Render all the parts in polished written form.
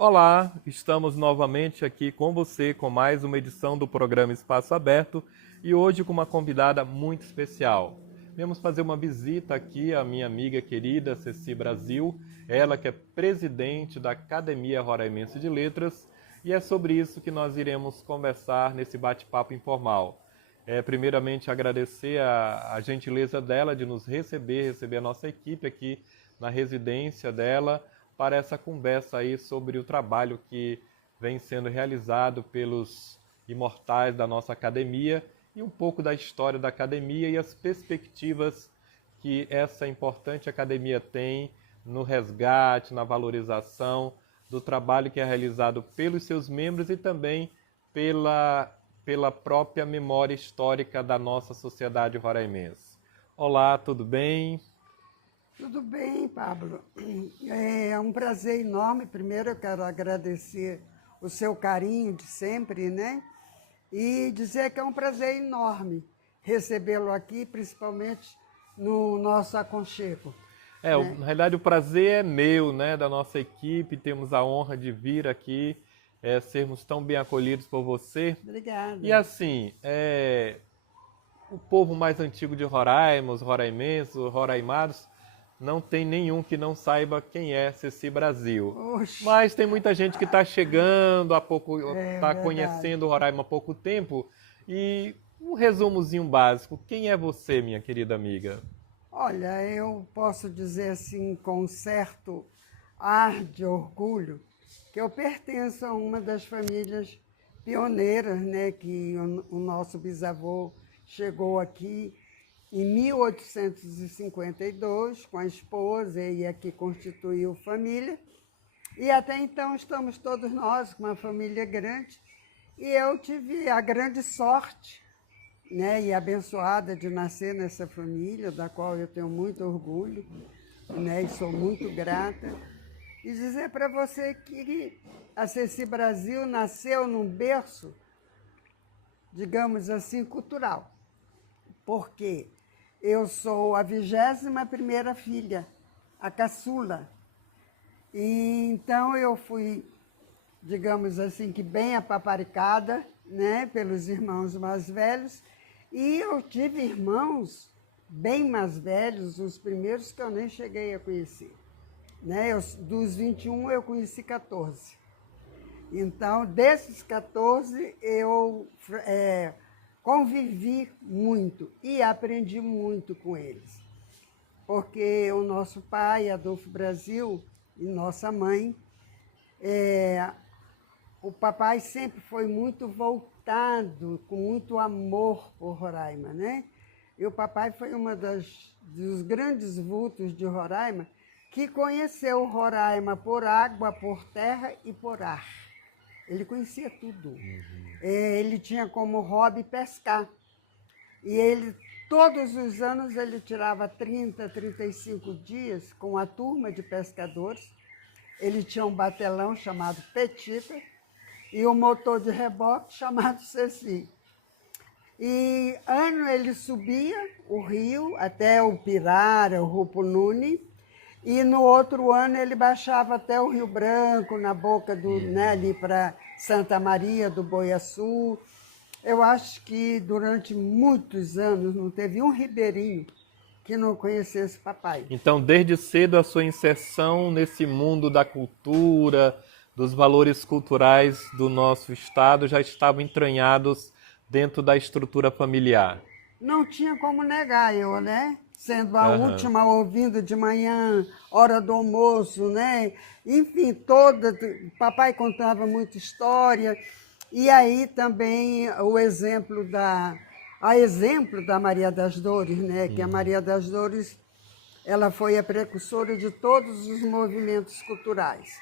Olá, estamos novamente aqui com você com mais uma edição do programa Espaço Aberto e hoje com uma convidada muito especial. Viemos fazer uma visita aqui à minha amiga querida Ceci Brasil, ela que é presidente da Academia Roraimense de Letras, e é sobre isso que nós iremos conversar nesse bate-papo informal. Primeiramente agradecer a gentileza dela de nos receber a nossa equipe aqui na residência dela, para essa conversa aí sobre o trabalho que vem sendo realizado pelos imortais da nossa academia e um pouco da história da academia e as perspectivas que essa importante academia tem no resgate, na valorização do trabalho que é realizado pelos seus membros e também pela própria memória histórica da nossa sociedade roraimense. Olá, tudo bem? Tudo bem, Pablo. É um prazer enorme. Primeiro eu quero agradecer o seu carinho de sempre, né? E dizer que é um prazer enorme recebê-lo aqui, principalmente no nosso aconchego. Né? Na realidade o prazer é meu, né, da nossa equipe, temos a honra de vir aqui, sermos tão bem acolhidos por você. Obrigada. E assim, o povo mais antigo de Roraima, os roraimenses, os roraimados, não tem nenhum que não saiba quem é Ceci Brasil. Oxe. Mas tem muita gente que está chegando há pouco, está verdade. conhecendo Roraima há pouco tempo. E um resumozinho básico, quem é você, minha querida amiga? Olha, eu posso dizer assim, com um certo ar de orgulho, que eu pertenço a uma das famílias pioneiras, né, que o nosso bisavô chegou aqui em 1852, com a esposa, e aqui constituiu família. E até então estamos todos nós com uma família grande. E eu tive a grande sorte, né, e abençoada de nascer nessa família, da qual eu tenho muito orgulho, né, e sou muito grata. E dizer para você que a Ceci Brasil nasceu num berço, digamos assim, cultural. Porque eu sou a 21ª filha, a caçula. E então eu fui, digamos assim, que bem apaparicada, né, pelos irmãos mais velhos. E eu tive irmãos bem mais velhos, os primeiros que eu nem cheguei a conhecer. Né? Dos 21 eu conheci 14. Então, desses 14 eu convivi muito e aprendi muito com eles. Porque o nosso pai, Adolfo Brasil, e nossa mãe, o papai sempre foi muito voltado, com muito amor por Roraima, né? E o papai foi uma dos grandes vultos de Roraima que conheceu Roraima por água, por terra e por ar. Ele conhecia tudo. Ele tinha como hobby pescar. E ele, todos os anos, ele tirava 30, 35 dias com a turma de pescadores. Ele tinha um batelão chamado Petita e um motor de reboque chamado Ceci. E ano ele subia o rio até o Pirara, o Rupununi, e no outro ano ele baixava até o Rio Branco, na boca né, ali para Santa Maria do Boiaçu. Eu acho que durante muitos anos não teve um ribeirinho que não conhecesse papai. Então, desde cedo a sua inserção nesse mundo da cultura, dos valores culturais do nosso estado já estavam entranhados dentro da estrutura familiar. Não tinha como negar eu, né? Sendo a última ouvindo de manhã, hora do almoço, né? Enfim, papai contava muita história. E aí também o exemplo da Maria das Dores, né? Que a Maria das Dores, ela foi a precursora de todos os movimentos culturais.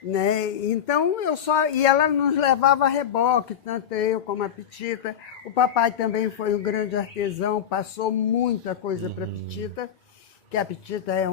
Né? Então, e ela nos levava a reboque, tanto eu como a Petita. O papai também foi um grande artesão, passou muita coisa para a Petita, que a Petita é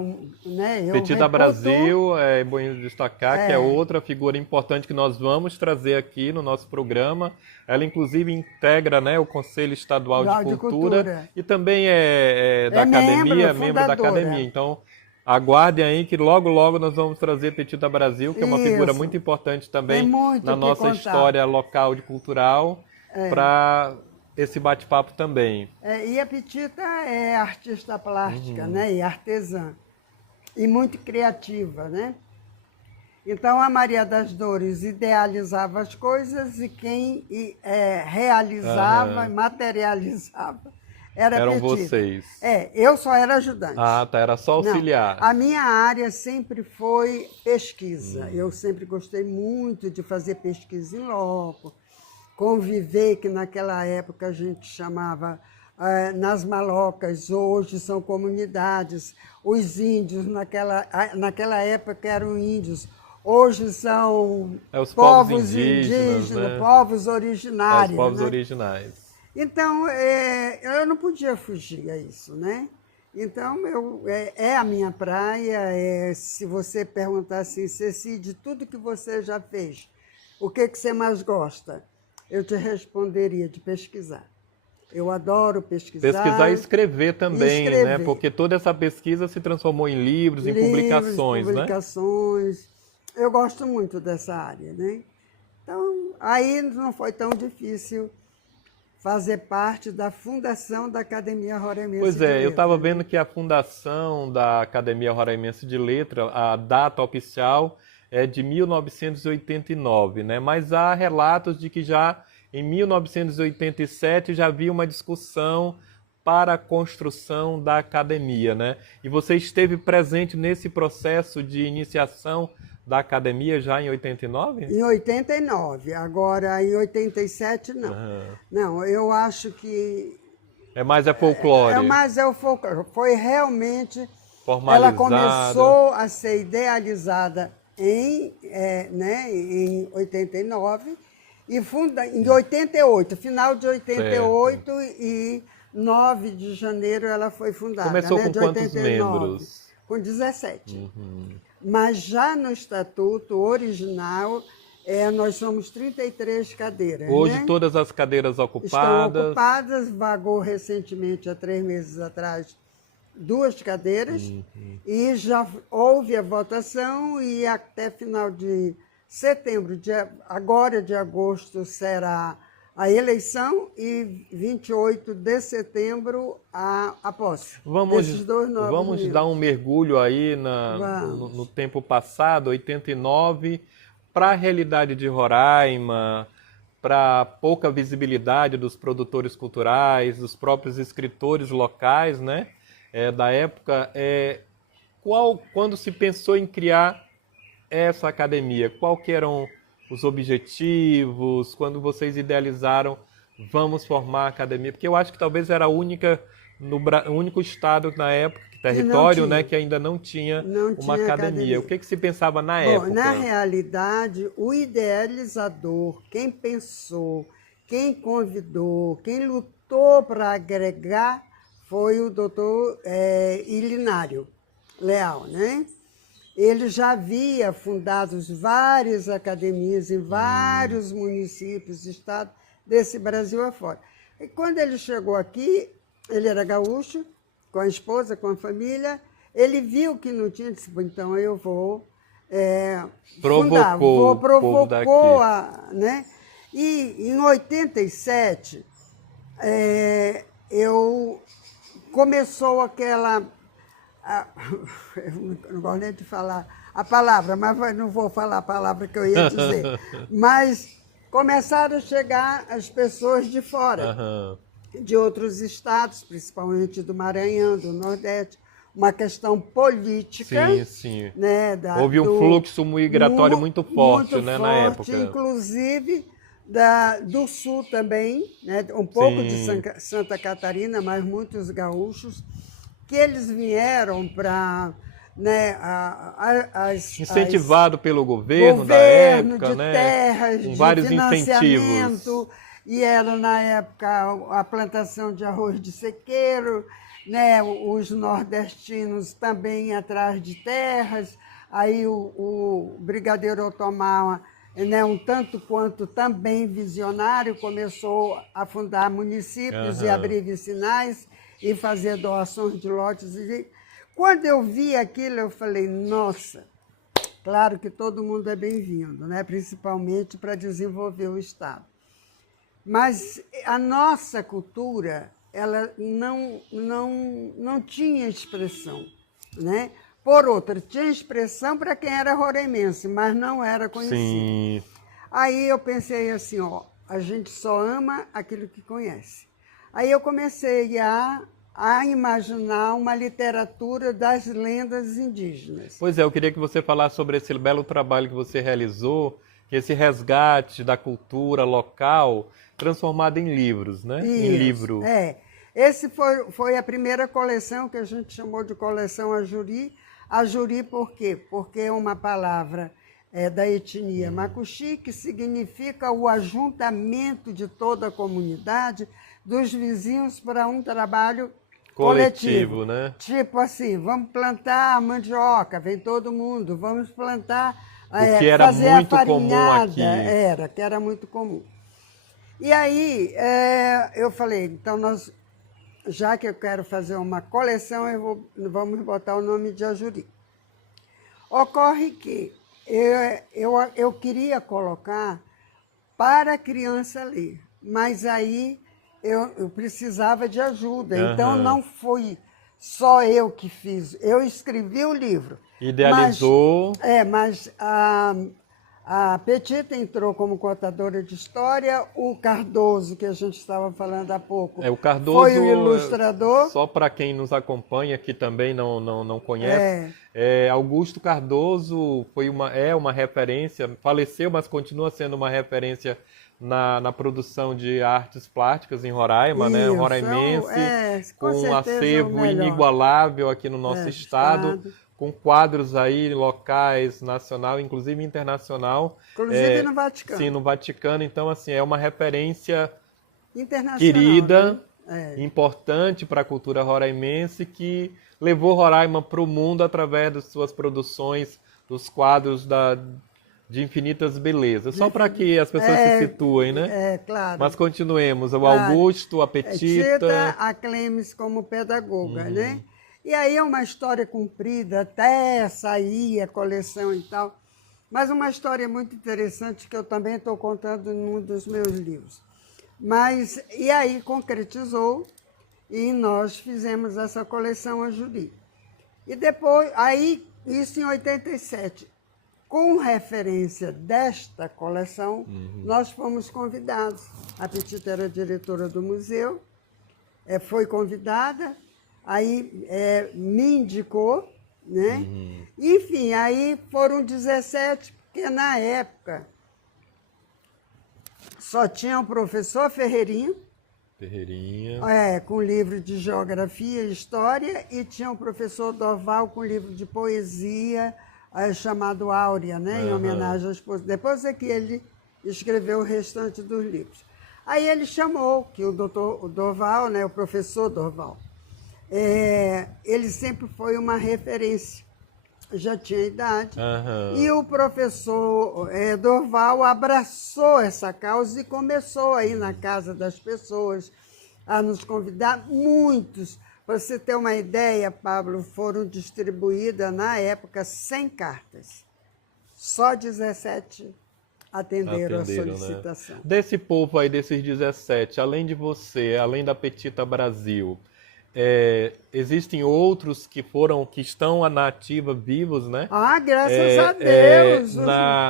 Petita Brasil, é bom destacar que é outra figura importante que nós vamos trazer aqui no nosso programa. Ela, inclusive, integra, né, o Conselho Estadual de Cultura e também é da academia, membro da academia. Então, Aguardem aí que logo, logo nós vamos trazer Petita Brasil, que é uma figura Isso. muito importante Tem também muito na o que nossa contar. história local de cultural, para esse bate-papo também. E a Petita é artista plástica, né? E artesã. E muito criativa, né? Então, a Maria das Dores idealizava as coisas e quem realizava, materializava, era Eram Petita. vocês. Eu só era ajudante. Ah, tá, era só auxiliar. Não, a minha área sempre foi pesquisa. Eu sempre gostei muito de fazer pesquisa em loco, conviver, que naquela época a gente chamava nas Malocas, hoje são comunidades. Os índios, naquela época eram índios, hoje são os povos indígenas, né? povos originários. Os povos né? originais. Então, eu não podia fugir a isso, né? Então, é a minha praia. Se você perguntar assim, Ceci, de tudo que você já fez, o que você mais gosta? Eu te responderia de pesquisar. Eu adoro pesquisar. Pesquisar e escrever também, né? Porque toda essa pesquisa se transformou em livros, em publicações, né? Eu gosto muito dessa área, né? Então, aí não foi tão difícil fazer parte da fundação da Academia Roraimense de Letras. Eu estava vendo que a fundação da Academia Roraimense de Letras, a data oficial é de 1989, né? Mas há relatos de que já em 1987 já havia uma discussão para a construção da academia, né? E você esteve presente nesse processo de iniciação da academia já em 89? Em 89, agora em 87 não. Não, eu acho que... É folclore. Mas é o folclore. Foi realmente... Formalizada. Ela começou a ser idealizada em 89 e em 88, final de 88 certo. E 9 de janeiro ela foi fundada. Começou com de quantos 89, membros? Com 17. Mas já no estatuto original, nós somos 33 cadeiras. Hoje né? todas as cadeiras ocupadas. Estão ocupadas, vagou recentemente, há 3 meses atrás, 2 cadeiras, e já houve a votação e até final de setembro, agora de agosto, será a eleição e 28 de setembro a posse. Vamos dar um mergulho aí no tempo passado, 89, para a realidade de Roraima, para a pouca visibilidade dos produtores culturais, dos próprios escritores locais, né? Da época. Quando se pensou em criar essa academia, qual que eram os objetivos, quando vocês idealizaram, vamos formar a academia? Porque eu acho que talvez era o único estado na época, território, né, que ainda não tinha uma academia. O que se pensava na época? Na realidade, o idealizador, quem pensou, quem convidou, quem lutou para agregar, foi o doutor Ilinário Leal, né? Ele já havia fundado várias academias em vários municípios, estados desse Brasil afora. E quando ele chegou aqui, ele era gaúcho, com a esposa, com a família, ele viu que não tinha, disse, então eu vou fundar, provocou né? E em 87, começou aquela... eu não gosto nem de falar a palavra, mas não vou falar a palavra que eu ia dizer. Mas começaram a chegar as pessoas de fora, de outros estados, principalmente do Maranhão, do Nordeste, uma questão política. Sim. Né, houve um fluxo migratório muito forte, né, na época. Inclusive do Sul também, né, um pouco de Santa Catarina, mas muitos gaúchos, que eles vieram para... Né, incentivado pelo governo da época, de né, terras, com de vários financiamento, incentivos. E era, na época, a plantação de arroz de sequeiro, né, os nordestinos também atrás de terras. Aí o brigadeiro Otomar, né, um tanto quanto também visionário, começou a fundar municípios e abrir vicinais e fazer doações de lotes. E Quando eu vi aquilo, eu falei, nossa, claro que todo mundo é bem-vindo, né? Principalmente para desenvolver o Estado. Mas a nossa cultura, ela não tinha expressão, né? Por outra, tinha expressão para quem era roraimense, mas não era conhecido. Sim. Aí eu pensei assim, ó, a gente só ama aquilo que conhece. Aí eu comecei a imaginar uma literatura das lendas indígenas. Pois é, eu queria que você falasse sobre esse belo trabalho que você realizou, que esse resgate da cultura local transformado em livros, né? Isso, em livro. Esse foi a primeira coleção que a gente chamou de coleção Ajuri. Ajuri por quê? Porque é uma palavra da etnia Macuxi, que significa o ajuntamento de toda a comunidade, dos vizinhos para um trabalho coletivo, né? Tipo assim, vamos plantar mandioca, vem todo mundo, vamos plantar, o que era fazer muito a farinhada, comum aqui. que era muito comum. E aí eu falei, então já que eu quero fazer uma coleção, vamos botar o nome de Ajuri. Ocorre que eu queria colocar para a criança ler, mas aí eu precisava de ajuda. Então não foi só eu que fiz, eu escrevi o livro. Idealizou. Mas a Petita entrou como contadora de história, o Cardoso, que a gente estava falando há pouco, O Cardoso foi o ilustrador. Só para quem nos acompanha, que também não conhece, Augusto Cardoso é uma referência, faleceu, mas continua sendo uma referência na produção de artes plásticas em Roraima, né? Roraimense, com um acervo inigualável aqui no nosso estado. Com quadros aí locais, nacional, inclusive internacional. Inclusive no Vaticano. Sim, no Vaticano. Então, assim, é uma referência internacional, querida, importante para a cultura roraimense, que levou Roraima para o mundo através das suas produções, dos quadros de infinitas belezas. Só para que as pessoas se situem, né? Claro. Mas continuemos. O Augusto, a Petita... A Clemes como pedagoga, né? E aí é uma história comprida, até sair a coleção e tal. Mas uma história muito interessante que eu também estou contando num dos meus livros. E aí concretizou e nós fizemos essa coleção Ajuri. E depois, isso em 87, com referência desta coleção, nós fomos convidados. A Petita era diretora do museu, foi convidada, aí me indicou, né? Enfim, aí foram 17, porque na época só tinha o professor Ferreirinha, com livro de geografia e história, e tinha o professor Dorval com livro de poesia, chamado Áurea, né? Em homenagem à esposa. Depois é que ele escreveu o restante dos livros. Aí ele chamou, que o Dorval, né? O professor Dorval, ele sempre foi uma referência, já tinha idade, e o professor Dorval abraçou essa causa e começou a ir na casa das pessoas a nos convidar. Muitos, para você ter uma ideia, Pablo, foram distribuídas na época 100 cartas, só 17 atenderam a solicitação. Né? Desse povo aí, desses 17, além de você, além da Petita Brasil, existem outros que estão na ativa vivos, né? Graças a Deus!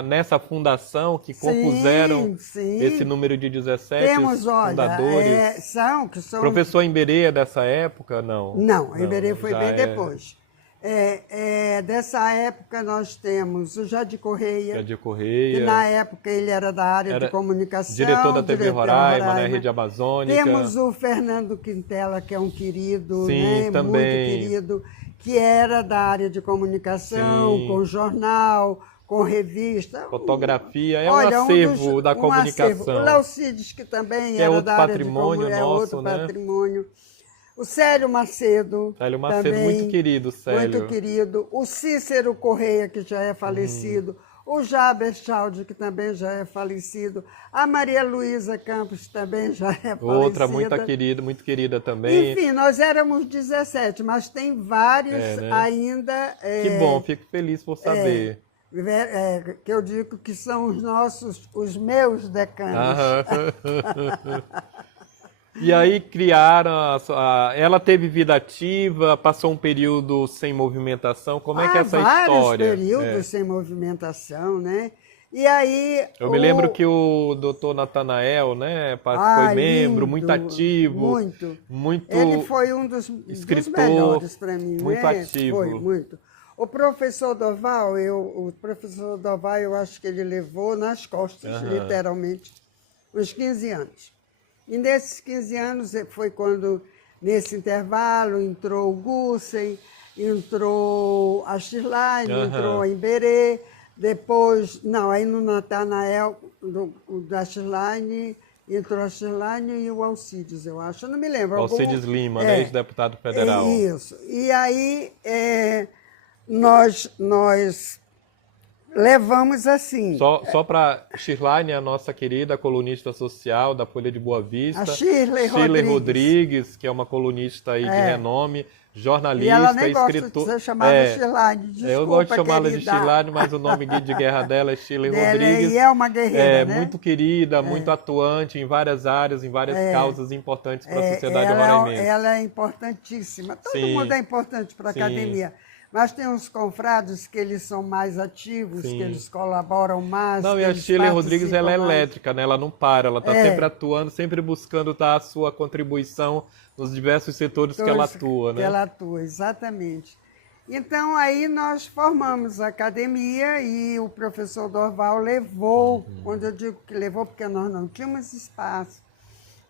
Nessa fundação que compuseram esse número de 17 fundadores. São. Professor Emberê é dessa época? Não. Não, Emberê foi bem depois. Dessa época nós temos o Jadir Correia. Que na época ele era da área de comunicação. Diretor da TV Roraima, né, Rede Amazônica. Temos o Fernando Quintela, que é um querido, né, também. muito querido, que era da área de comunicação, com jornal, com revista. Fotografia, um acervo da comunicação. O Léo Cides, que também era da área de comunicação, outro patrimônio. O Célio Macedo. Célio Macedo, também, muito querido, Célio. Muito querido. O Cícero Correia, que já é falecido. o Jaber Chaldi, que também já é falecido, a Maria Luísa Campos também já é falecida. Outra muito querida também. Enfim, nós éramos 17, mas tem vários né? ainda. Que bom, fico feliz por saber. Que eu digo que são os meus decanos. E aí criaram, ela teve vida ativa, passou um período sem movimentação, como é que é essa história? Vários períodos sem movimentação, né? E aí... Eu me lembro que o doutor Natanael, né, foi membro, lindo, muito ativo. Muito. Ele foi um dos melhores para mim, muito né? ativo. Foi, muito. O professor Doval, eu acho que ele levou nas costas, literalmente, uns 15 anos. E nesses 15 anos foi quando, nesse intervalo, entrou o Gussen, entrou a Shirlane, entrou a Imberê, depois, não, aí no Natanael, da Shirlane, entrou a Shirlane e o Alcides, eu acho, eu não me lembro. Alcides Lima, né, ex-deputado federal. Isso, e aí nós levamos assim. Só para Shirlane, a nossa querida colunista social da Folha de Boa Vista. A Shirley Rodrigues, que é uma colunista aí de renome, jornalista, e ela nem escritora. Gosta de ser chamada Shirlane, desculpa, eu gosto de chamá-la de Shirlane, mas o nome de guerra dela é Shirley Rodrigues. E é uma guerreira, né? Muito querida, muito atuante em várias áreas, em várias causas importantes para a sociedade roraimense. Ela é importantíssima. Todo mundo é importante para a academia. Mas tem uns confrades que eles são mais ativos, que eles colaboram mais. Não, e a Shirley Rodrigues, ela é elétrica, né? Ela não para, ela está sempre atuando, sempre buscando dar a sua contribuição nos diversos setores que ela atua, né? Que ela atua, exatamente. Então, aí nós formamos a academia e o professor Dorval levou, quando eu digo que levou, porque nós não tínhamos espaço.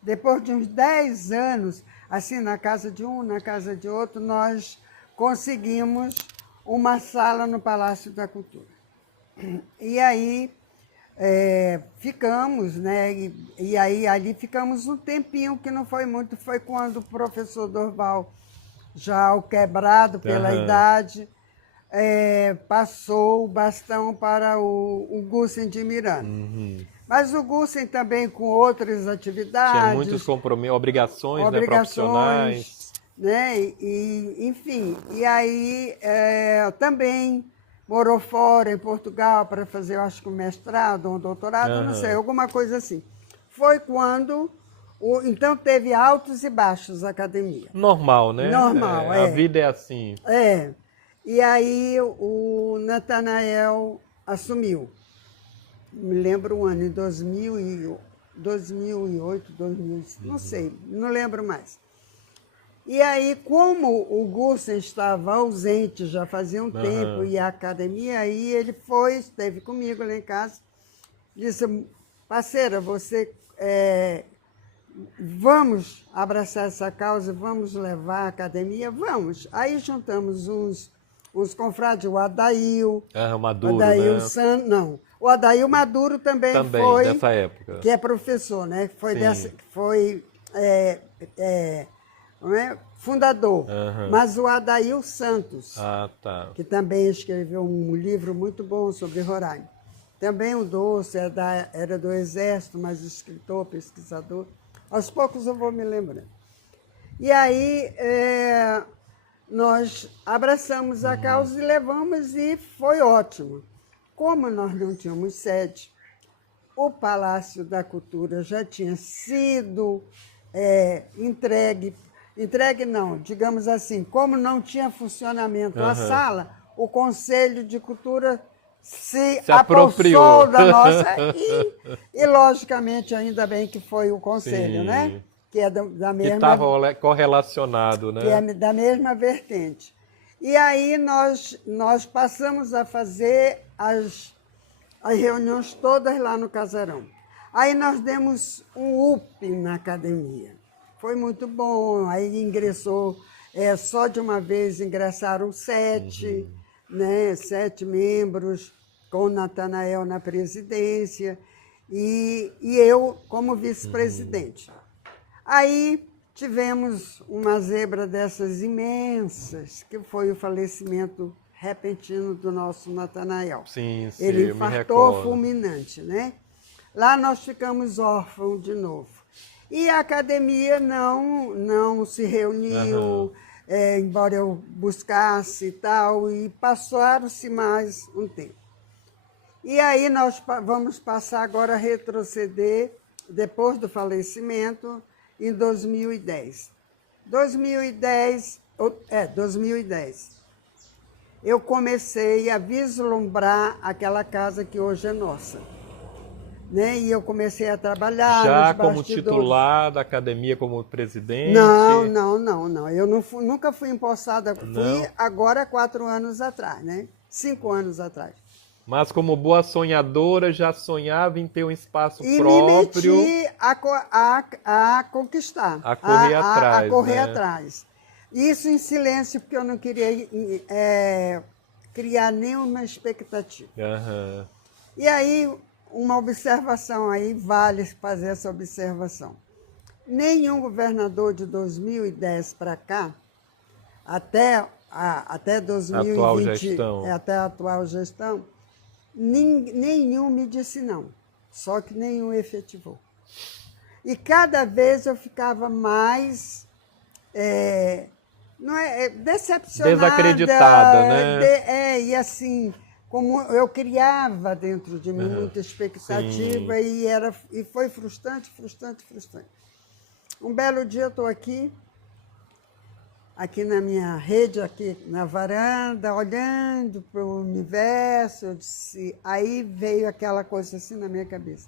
Depois de uns 10 anos, assim, na casa de um, na casa de outro, nós conseguimos uma sala no Palácio da Cultura. E aí ficamos, né? E aí ali ficamos um tempinho, que não foi muito, foi quando o professor Dorval, já quebrado pela idade, passou o bastão para o Gussen de Miranda. Mas o Gussen também com outras atividades. Tinha muitos compromissos, obrigações, né, profissionais. Né? Enfim, e aí também morou fora, em Portugal, para fazer, eu acho que um mestrado, um doutorado, não sei, alguma coisa assim. Foi quando, então teve altos e baixos a academia. Normal, né? Normal, A vida é assim. E aí o Natanael assumiu. Me lembro um ano, em 2008, 2000, não sei, não lembro mais. E aí, como o Gussen estava ausente já fazia um tempo, e a academia, aí ele esteve comigo lá em casa, disse, parceira, vamos abraçar essa causa, vamos levar a academia? Vamos. Aí juntamos uns confrades, o Adail, Maduro, o Adail né? não, o Adail Maduro também foi, dessa época. Que é professor, né? Fundador, mas o Adail Santos, que também escreveu um livro muito bom sobre Roraima. Também o Doce era do Exército, mas escritor, pesquisador. Aos poucos eu vou me lembrando. E aí nós abraçamos a causa e levamos, e foi ótimo. Como nós não tínhamos sede, o Palácio da Cultura já tinha sido entregue não, digamos assim, como não tinha funcionamento a sala, o Conselho de Cultura se apropriou da nossa e logicamente, ainda bem que foi o Conselho, né? Que é da mesma... Que estava correlacionado, né? Que é da mesma vertente. E aí nós passamos a fazer as reuniões todas lá no Casarão. Aí nós demos um up na academia. Foi muito bom, aí ingressou, só de uma vez ingressaram 7, né, 7 membros, com o Natanael na presidência e eu como vice-presidente. Aí tivemos uma zebra dessas imensas, que foi o falecimento repentino do nosso Natanael. Sim, sim, Ele eu me infartou recordo. fulminante, né? Lá nós ficamos órfãos de novo. E a academia não se reuniu, embora eu buscasse e tal, e passaram-se mais um tempo. E aí nós vamos passar agora a retroceder, depois do falecimento, em 2010. 2010, eu comecei a vislumbrar aquela casa que hoje é nossa. Né? E eu comecei a trabalhar Já nos como bastidores. titular da academia, como presidente? Não. Eu nunca fui empossada. Não. Fui agora 4 anos atrás, né? 5 anos atrás. Mas como boa sonhadora, já sonhava em ter um espaço E próprio. me meti a conquistar. A correr atrás. A correr né? atrás. Isso em silêncio, porque eu não queria criar nenhuma expectativa. Aham. E aí, uma observação aí, vale fazer essa observação. Nenhum governador de 2010 para cá, até 2020, Atual gestão. até a atual gestão, nenhum me disse não, só que nenhum efetivou. E cada vez eu ficava mais decepcionada. Desacreditada, né? E assim, como eu criava dentro de mim muita expectativa e foi frustrante. Um belo dia eu estou aqui na minha rede, aqui na varanda, olhando para o universo, eu disse, aí veio aquela coisa assim na minha cabeça.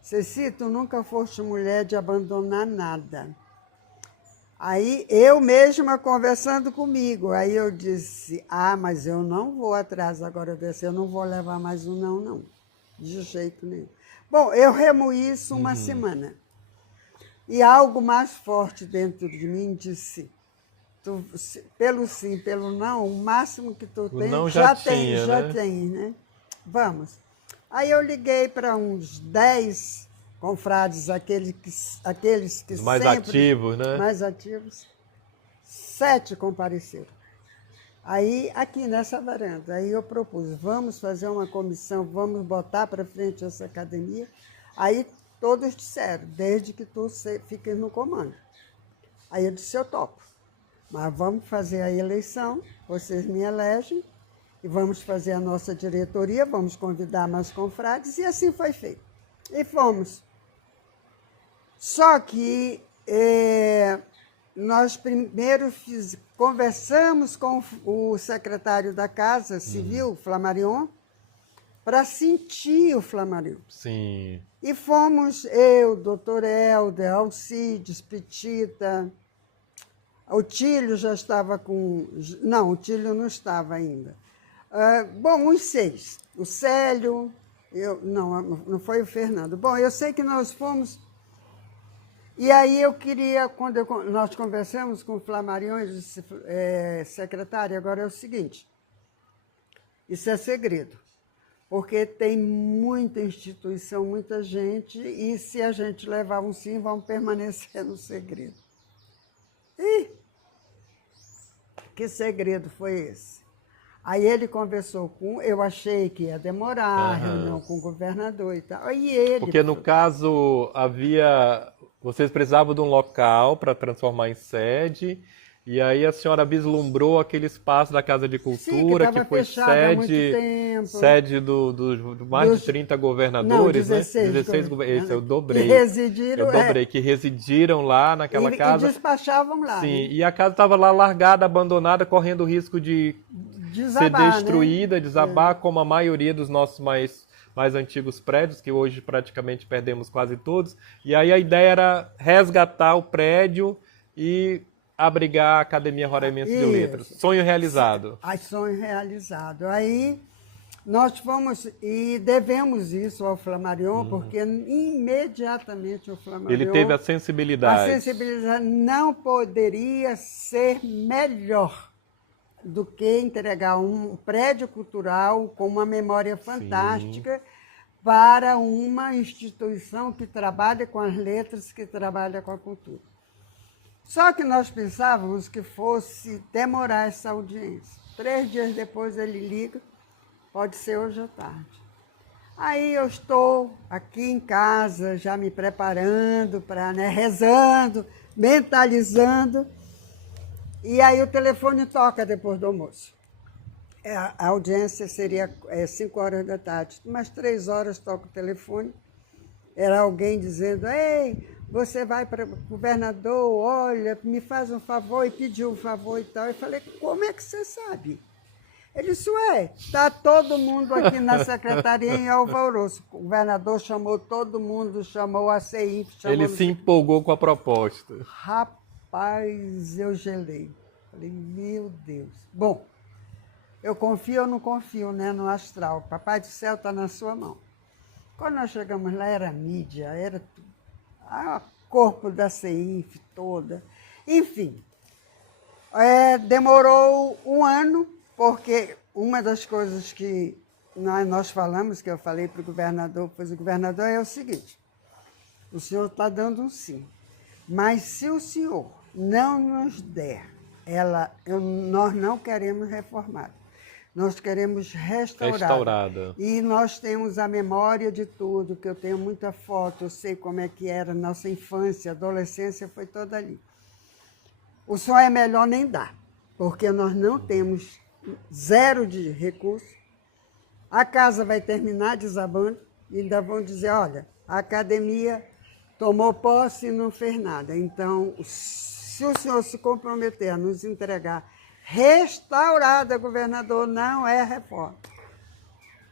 Ceci, tu nunca foste mulher de abandonar nada. Aí eu mesma conversando comigo, aí eu disse, mas eu não vou atrás agora desse, eu não vou levar mais um não, de jeito nenhum. Bom, eu remoí isso uma semana. E algo mais forte dentro de mim disse, pelo sim, pelo não, o máximo que tu tens, já tem, né? Vamos. Aí eu liguei para uns 10 confrades, aqueles que mais sempre... ativos, né? Mais ativos. 7 compareceram. Aí, aqui nessa varanda, aí eu propus, vamos fazer uma comissão, vamos botar para frente essa academia. Aí todos disseram, desde que tu fiques no comando. Aí eu disse, eu topo. Mas vamos fazer a eleição, vocês me elegem, e vamos fazer a nossa diretoria, vamos convidar mais confrades, e assim foi feito. E fomos. Só que nós primeiro conversamos com o secretário da Casa Civil, Flamarion, para sentir o Flamarion. Sim. E fomos eu, doutor Helder, Alcides, Petita, o Tílio já estava com... Não, o Tílio não estava ainda. Bom, uns 6. O Célio, não foi o Fernando. Bom, eu sei que nós fomos... E aí eu queria, quando nós conversamos com o Flamarion, eu disse, secretário, agora é o seguinte, isso é segredo, porque tem muita instituição, muita gente, e se a gente levar um sim, vamos permanecer no segredo. E que segredo foi esse? Aí ele conversou eu achei que ia demorar, reunião com o governador e tal. Aí ele... Porque no caso vocês precisavam de um local para transformar em sede, e aí a senhora vislumbrou aquele espaço da Casa de Cultura, que foi sede do mais de 30 governadores, não, 16, né? 16 governadores, eu dobrei. Que residiram lá naquela casa. E despachavam lá. Sim, né? E a casa estava lá largada, abandonada, correndo o risco de ser destruída, desabar, como a maioria dos nossos mais antigos prédios, que hoje praticamente perdemos quase todos. E aí a ideia era resgatar o prédio e abrigar a Academia Roraimense de Letras. Sonho realizado. Sonho realizado. Aí nós fomos e devemos isso ao Flamarion, porque imediatamente o Flamarion... Ele teve a sensibilidade. A sensibilidade não poderia ser melhor do que entregar um prédio cultural com uma memória fantástica para uma instituição que trabalha com as letras, que trabalha com a cultura. Só que nós pensávamos que fosse demorar essa audiência. 3 dias depois ele liga, pode ser hoje à tarde. Aí eu estou aqui em casa, já me preparando, rezando, mentalizando, e aí o telefone toca depois do almoço. A audiência seria 5 horas da tarde, umas 3 horas toca o telefone, era alguém dizendo, ei, você vai para o governador, olha, me faz um favor, e pediu um favor e tal. Eu falei, como é que você sabe? Ele disse, está todo mundo aqui na secretaria em alvoroço. O governador chamou todo mundo, chamou a CI. Ele se empolgou com a proposta. Rapaz, eu gelei. Falei, meu Deus. Bom, eu confio ou não confio, né, no astral. Papai do céu está na sua mão. Quando nós chegamos lá, era mídia, era corpo da CIF toda. Enfim, demorou um ano, porque uma das coisas que nós falamos, que eu falei para o governador, pois o governador é o seguinte, o senhor está dando um sim, mas se o senhor não nos der, nós não queremos reformado. Nós queremos restaurada. E nós temos a memória de tudo, que eu tenho muita foto, eu sei como é que era nossa infância, adolescência, foi toda ali. O senhor é melhor nem dar, porque nós não temos zero de recurso. A casa vai terminar desabando e ainda vão dizer, olha, a academia tomou posse e não fez nada. Então, se o senhor se comprometer a nos entregar restaurada, governador, não é reforma.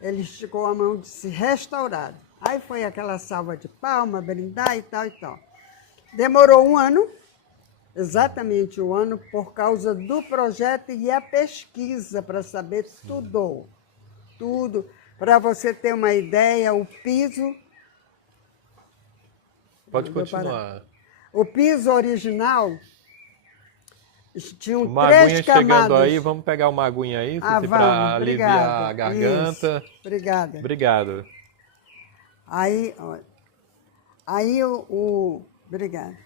Ele esticou a mão e disse restaurada. Aí foi aquela salva de palma, brindar e tal e tal. Demorou um ano, exatamente um ano, por causa do projeto e a pesquisa para saber tudo. Para você ter uma ideia, o piso... Pode continuar. O piso original... Tinham uma 3 aguinha camadas. Chegando aí, vamos pegar uma aguinha aí, para aliviar a garganta. Isso. Obrigada. Obrigado. Aí, obrigada.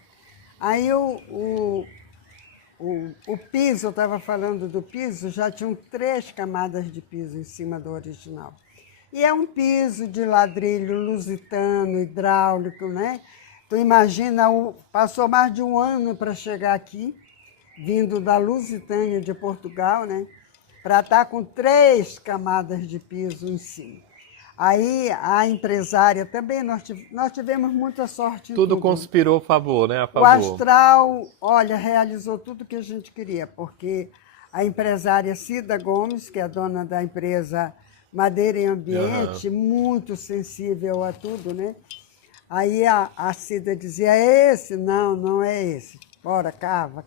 Aí o piso, eu estava falando do piso, já tinham 3 camadas de piso em cima do original. E é um piso de ladrilho lusitano, hidráulico, né? Tu imagina, passou mais de um ano para chegar aqui, vindo da Lusitânia de Portugal, né? Para estar com 3 camadas de piso em cima. Aí a empresária também, nós tivemos muita sorte em tudo. Tudo conspirou a favor, né? A favor. O astral, olha, realizou tudo que a gente queria, porque a empresária Cida Gomes, que é a dona da empresa Madeira e Ambiente, muito sensível a tudo, né? Aí a Cida dizia, é esse? Não, não é esse. Bora, cava.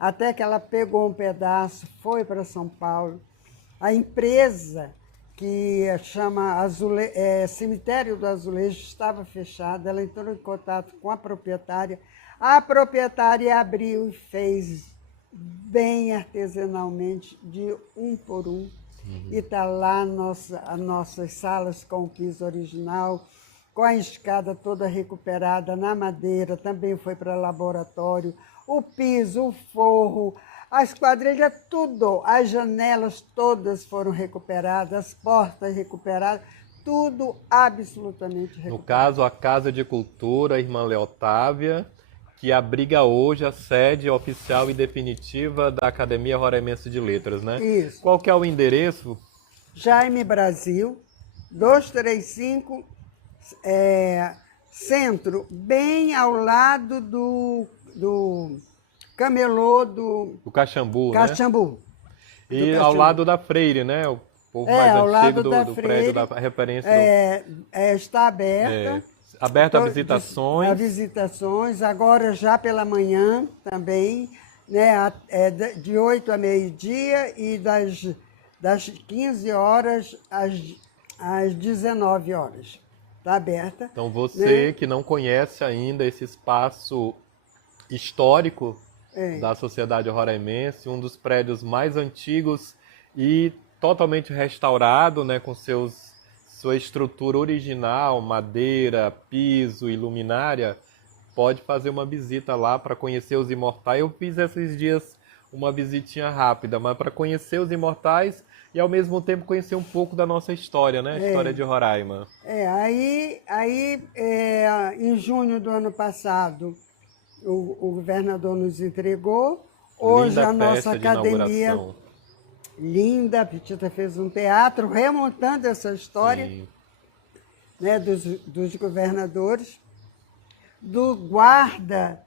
Até que ela pegou um pedaço, foi para São Paulo. A empresa, que chama Cemitério do Azulejo, estava fechada. Ela entrou em contato com a proprietária abriu e fez bem artesanalmente, de um por um. E está lá as nossas salas com o piso original, com a escada toda recuperada na madeira, também foi para laboratório. O piso, o forro, as quadrilhas, tudo, as janelas todas foram recuperadas, as portas recuperadas, tudo absolutamente recuperado. No caso, a Casa de Cultura Irmã Leotávia, que abriga hoje a sede oficial e definitiva da Academia Roraimense de Letras, né? Isso. Qual que é o endereço? Jaime Brasil, 235, centro, bem ao lado do camelô do Caxambu, Caxambu. Né? E ao lado da Freire, né? O povo mais antigo do prédio da referência. Está aberta. Aberta a visitações. A visitações, agora já pela manhã também, né? De 8 a meio-dia e das 15 horas às 19 horas. Está aberta. Então você, né, que não conhece ainda esse espaço histórico da Sociedade Roraimense, um dos prédios mais antigos e totalmente restaurado, né, com sua estrutura original, madeira, piso e luminária, pode fazer uma visita lá para conhecer os imortais. Eu fiz esses dias uma visitinha rápida, mas para conhecer os imortais e ao mesmo tempo conhecer um pouco da nossa história, né? A história de Roraima. Em junho do ano passado, o governador nos entregou. Hoje Linda a nossa festa de academia, inauguração. linda, a Petita fez um teatro remontando essa história, Sim. né, dos governadores, do guarda,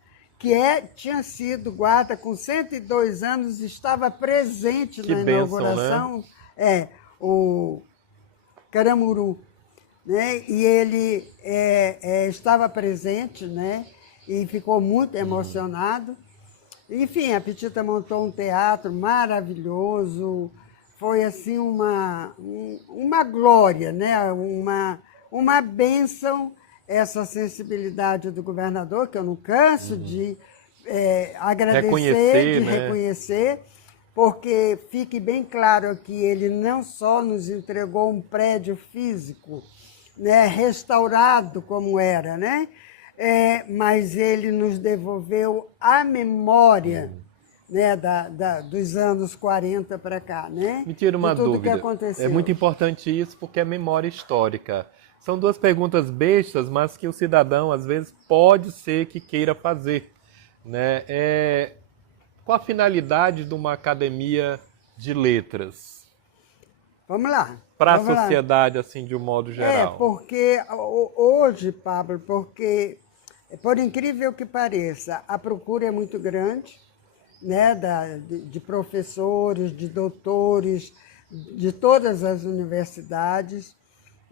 tinha sido guarda com 102 anos, estava presente Que na bênção, inauguração, o Caramuru, né? E ele estava presente, né? E ficou muito emocionado. Enfim, a Petita montou um teatro maravilhoso, foi assim uma glória, né? Uma bênção, essa sensibilidade do governador, que eu não canso de agradecer, Reconhecer, de né? reconhecer, porque fique bem claro que ele não só nos entregou um prédio físico, né, restaurado como era, né? Mas ele nos devolveu a memória, né, dos anos 40 para cá, né? Me tira uma de tudo dúvida. Que aconteceu. É muito importante isso porque é memória histórica. São duas perguntas bestas, mas que o cidadão às vezes pode ser que queira fazer, né? Qual a finalidade de uma academia de letras? Vamos lá. Para a vamos lá. sociedade, assim, de um modo geral. Porque hoje, Pablo, porque, por incrível que pareça, a procura é muito grande, né, de professores, de doutores, de todas as universidades,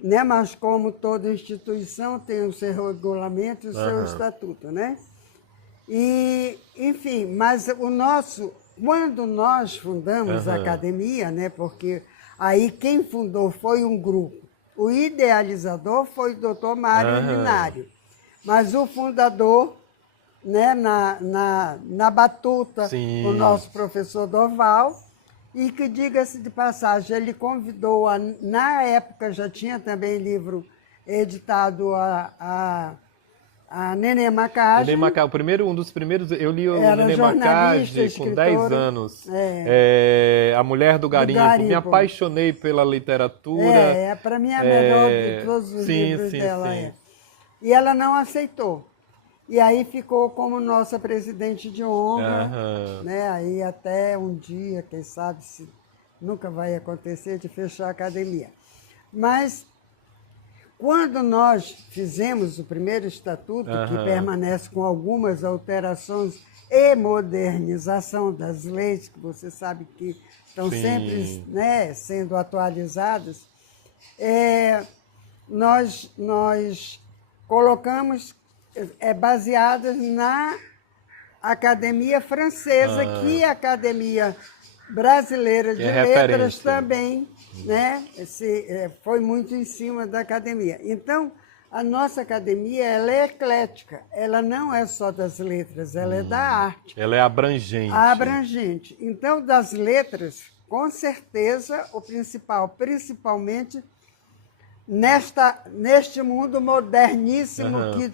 né, mas como toda instituição tem o seu regulamento e o seu estatuto, né? E, enfim, mas quando nós fundamos a academia, né, porque aí quem fundou foi um grupo, o idealizador foi o doutor Mário Linário, mas o fundador, né, na batuta, Sim. o nosso professor Dorval, e que, diga-se de passagem, ele convidou, na época já tinha também livro editado a Nenê Macage. Nenê Macage, um dos primeiros, eu li o Era Nenê Macage com 10 anos. A Mulher do Garimpo. Me apaixonei pela literatura. Para mim é a melhor de todos os livros dela. Sim. E ela não aceitou. E aí ficou como nossa presidente de honra, né? Aí até um dia, quem sabe se nunca vai acontecer, de fechar a academia. Mas quando nós fizemos o primeiro estatuto, que permanece com algumas alterações e modernização das leis, que você sabe que estão sempre, né, sendo atualizadas, nós colocamos baseadas na Academia Francesa, que a Academia Brasileira de Letras também, né, foi muito em cima da academia. Então, a nossa academia, ela é eclética, ela não é só das letras, ela é da arte. Ela é abrangente. Abrangente. Então, das letras, com certeza, o principal, principalmente neste mundo moderníssimo, que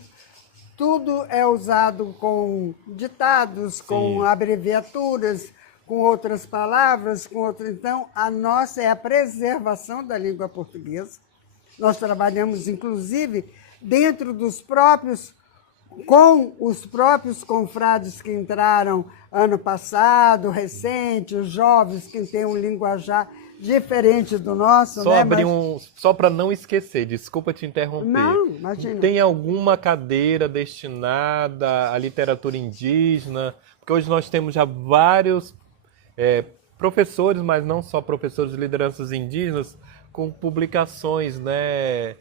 tudo é usado com ditados, com abreviaturas, com outras palavras, Então, a nossa é a preservação da língua portuguesa. Nós trabalhamos, inclusive, com os próprios confrades que entraram ano passado, recente, os jovens que têm um linguajar diferente do nosso. Só para não esquecer, desculpa te interromper. Não, imagina. Tem alguma cadeira destinada à literatura indígena? Porque hoje nós temos já vários professores, mas não só professores de lideranças indígenas, com publicações, né?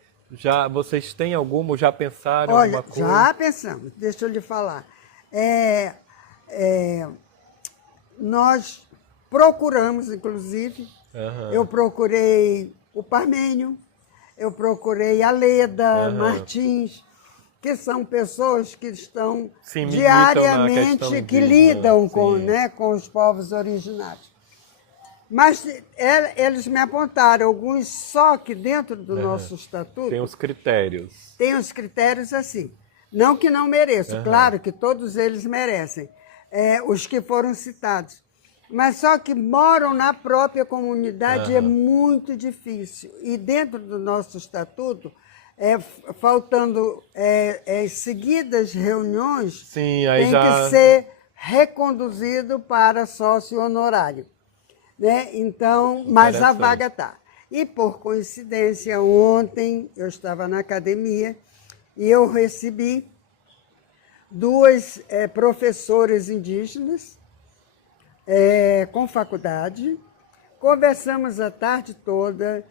Vocês têm alguma ou já pensaram em alguma coisa? Já pensamos, deixa eu lhe falar. Nós procuramos, inclusive, eu procurei o Parmênio, eu procurei a Leda Martins, que são pessoas que estão diariamente, que lidam com os povos originários. Mas eles me apontaram alguns, só que dentro do nosso estatuto... Tem os critérios. Tem os critérios assim. Não que não mereçam, claro que todos eles merecem, os que foram citados. Mas só que moram na própria comunidade é Aham. muito difícil. E dentro do nosso estatuto, faltando seguidas reuniões, Sim, aí tem que já. ser reconduzido para sócio honorário. Né? Então, mas a Interessante. vaga está. E por coincidência, ontem eu estava na academia e eu recebi duas professoras indígenas com faculdade. Conversamos a tarde toda.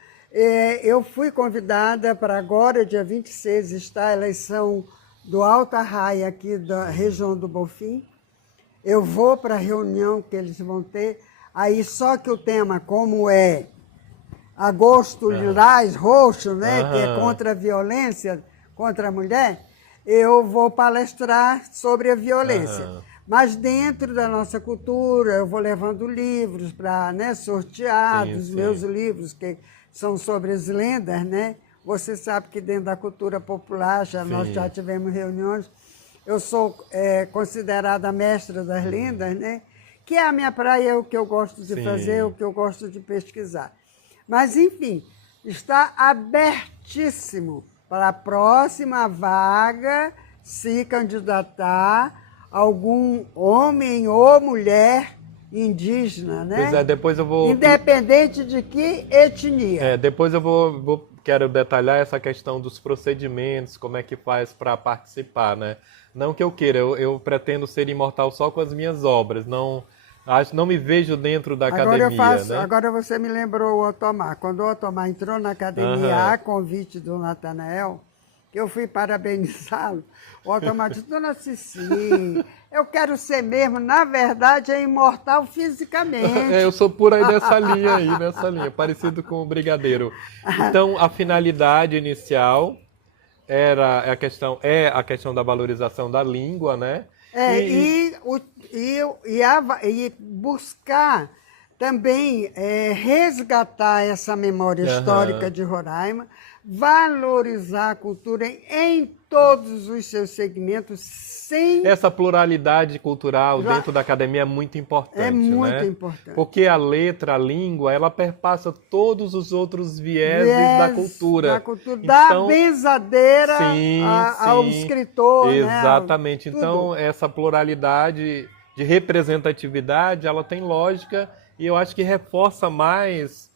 Eu fui convidada para agora, dia 26, estar a eleição do Alto Arraia, aqui da região do Bonfim. Eu vou para a reunião que eles vão ter. Aí, só que o tema, como é agosto lilás, roxo, né, que é Aham. contra a violência contra a mulher, eu vou palestrar sobre a violência. Aham. Mas dentro da nossa cultura, eu vou levando livros para sortear Sim, dos sim. meus livros, que são sobre as lendas, né? Você sabe que dentro da cultura popular, nós Sim. já tivemos reuniões. Eu sou considerada mestra das lendas, né? Que é a minha praia, é o que eu gosto de Sim. fazer, o que eu gosto de pesquisar. Mas, enfim, está abertíssimo para a próxima vaga se candidatar algum homem ou mulher indígena, né? Pois é, depois eu vou. Independente de que etnia. Depois eu quero detalhar essa questão dos procedimentos, como é que faz para participar, né? Não que eu queira, eu pretendo ser imortal só com as minhas obras, não me vejo dentro da academia, né? Agora você me lembrou o Otomar. Quando o Otomar entrou na academia Aham. a convite do Natanael, que eu fui parabenizá-lo, o Otomar disse: Dona Cici, eu quero ser mesmo, na verdade, imortal fisicamente. Eu sou por aí nessa linha, parecido com o brigadeiro. Então, a finalidade inicial é a questão da valorização da língua, né? E buscar também resgatar essa memória histórica Aham. de Roraima, valorizar a cultura em todos os seus segmentos, sem... Essa pluralidade cultural dentro da academia é muito importante, É muito né? importante. Porque a letra, a língua, ela perpassa todos os outros vieses da cultura. Da cultura, da Então, benzadeira sim, ao sim, escritor, exatamente. né? Então, essa pluralidade de representatividade, ela tem lógica e eu acho que reforça mais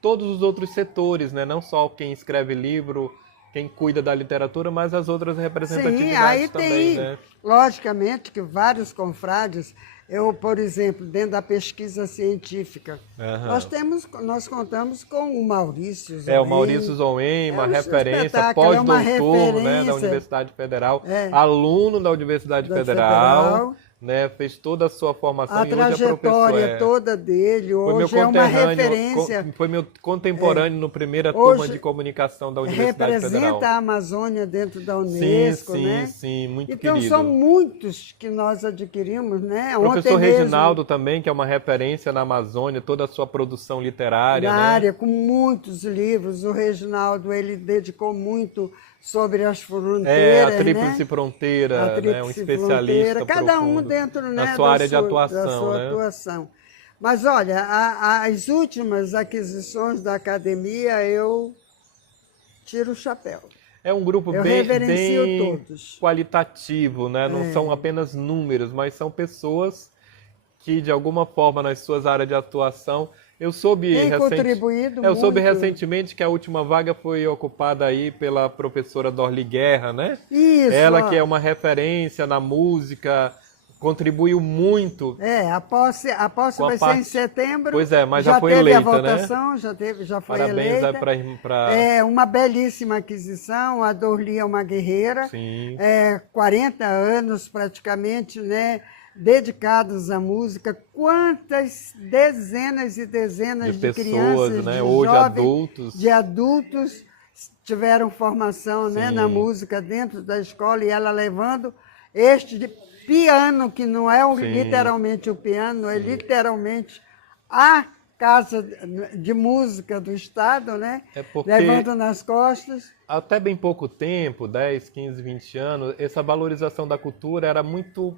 todos os outros setores, né? Não só quem escreve livro, quem cuida da literatura, mas as outras Sim, representatividades aí também, tem, né? logicamente, que vários confrades, por exemplo, dentro da pesquisa científica, Aham. nós contamos com o Maurício O Zoen. Maurício Zoen, uma referência, espetáculo, é uma pós-doutor, né, da referência. Universidade Federal, É. aluno da Universidade Da Federal, Federal. né, fez toda a sua formação A e hoje é professor. trajetória toda dele, Foi meu hoje é uma conterrâneo, referência. foi meu contemporâneo no primeira Hoje turma de comunicação da Universidade Federal. Representa a Amazônia dentro da Sim, Unesco, sim, né? sim, muito Então querido. são muitos que nós adquirimos, né? O professor Ontem mesmo, Reginaldo também, que é uma referência na Amazônia, toda a sua produção literária, na né? área, com muitos livros. O Reginaldo, ele dedicou muito sobre as fronteiras, A Tríplice né? Fronteira, A né? Um Tríplice especialista Fronteira, cada um profundo dentro, né, na sua área de da atuação, sua né? atuação. Mas olha, as últimas aquisições da academia, eu tiro o chapéu. É um grupo Eu bem reverencio todos. qualitativo, né? Não são apenas números, mas são pessoas que, de alguma forma, nas suas áreas de atuação, eu soube Tem contribuído eu soube muito. recentemente que a última vaga foi ocupada aí pela professora Dorli Guerra, né? Isso. Ela que é uma referência na música, contribuiu muito. A posse Com a vai ser em setembro. Pois é, mas já foi teve eleita, a votação, né? Já foi Parabéns eleita. para Uma belíssima aquisição. A Dorli é uma guerreira. Sim. 40 anos praticamente, né? Dedicados à música. Quantas dezenas e dezenas de pessoas, crianças, né? de Hoje jovens, de adultos tiveram formação, né, Sim. na música dentro da escola, e ela levando este de piano, que não é literalmente o piano, é literalmente a casa de música do Estado, né? Porque Levando nas costas. até bem pouco tempo, 10, 15, 20 anos, essa valorização da cultura era muito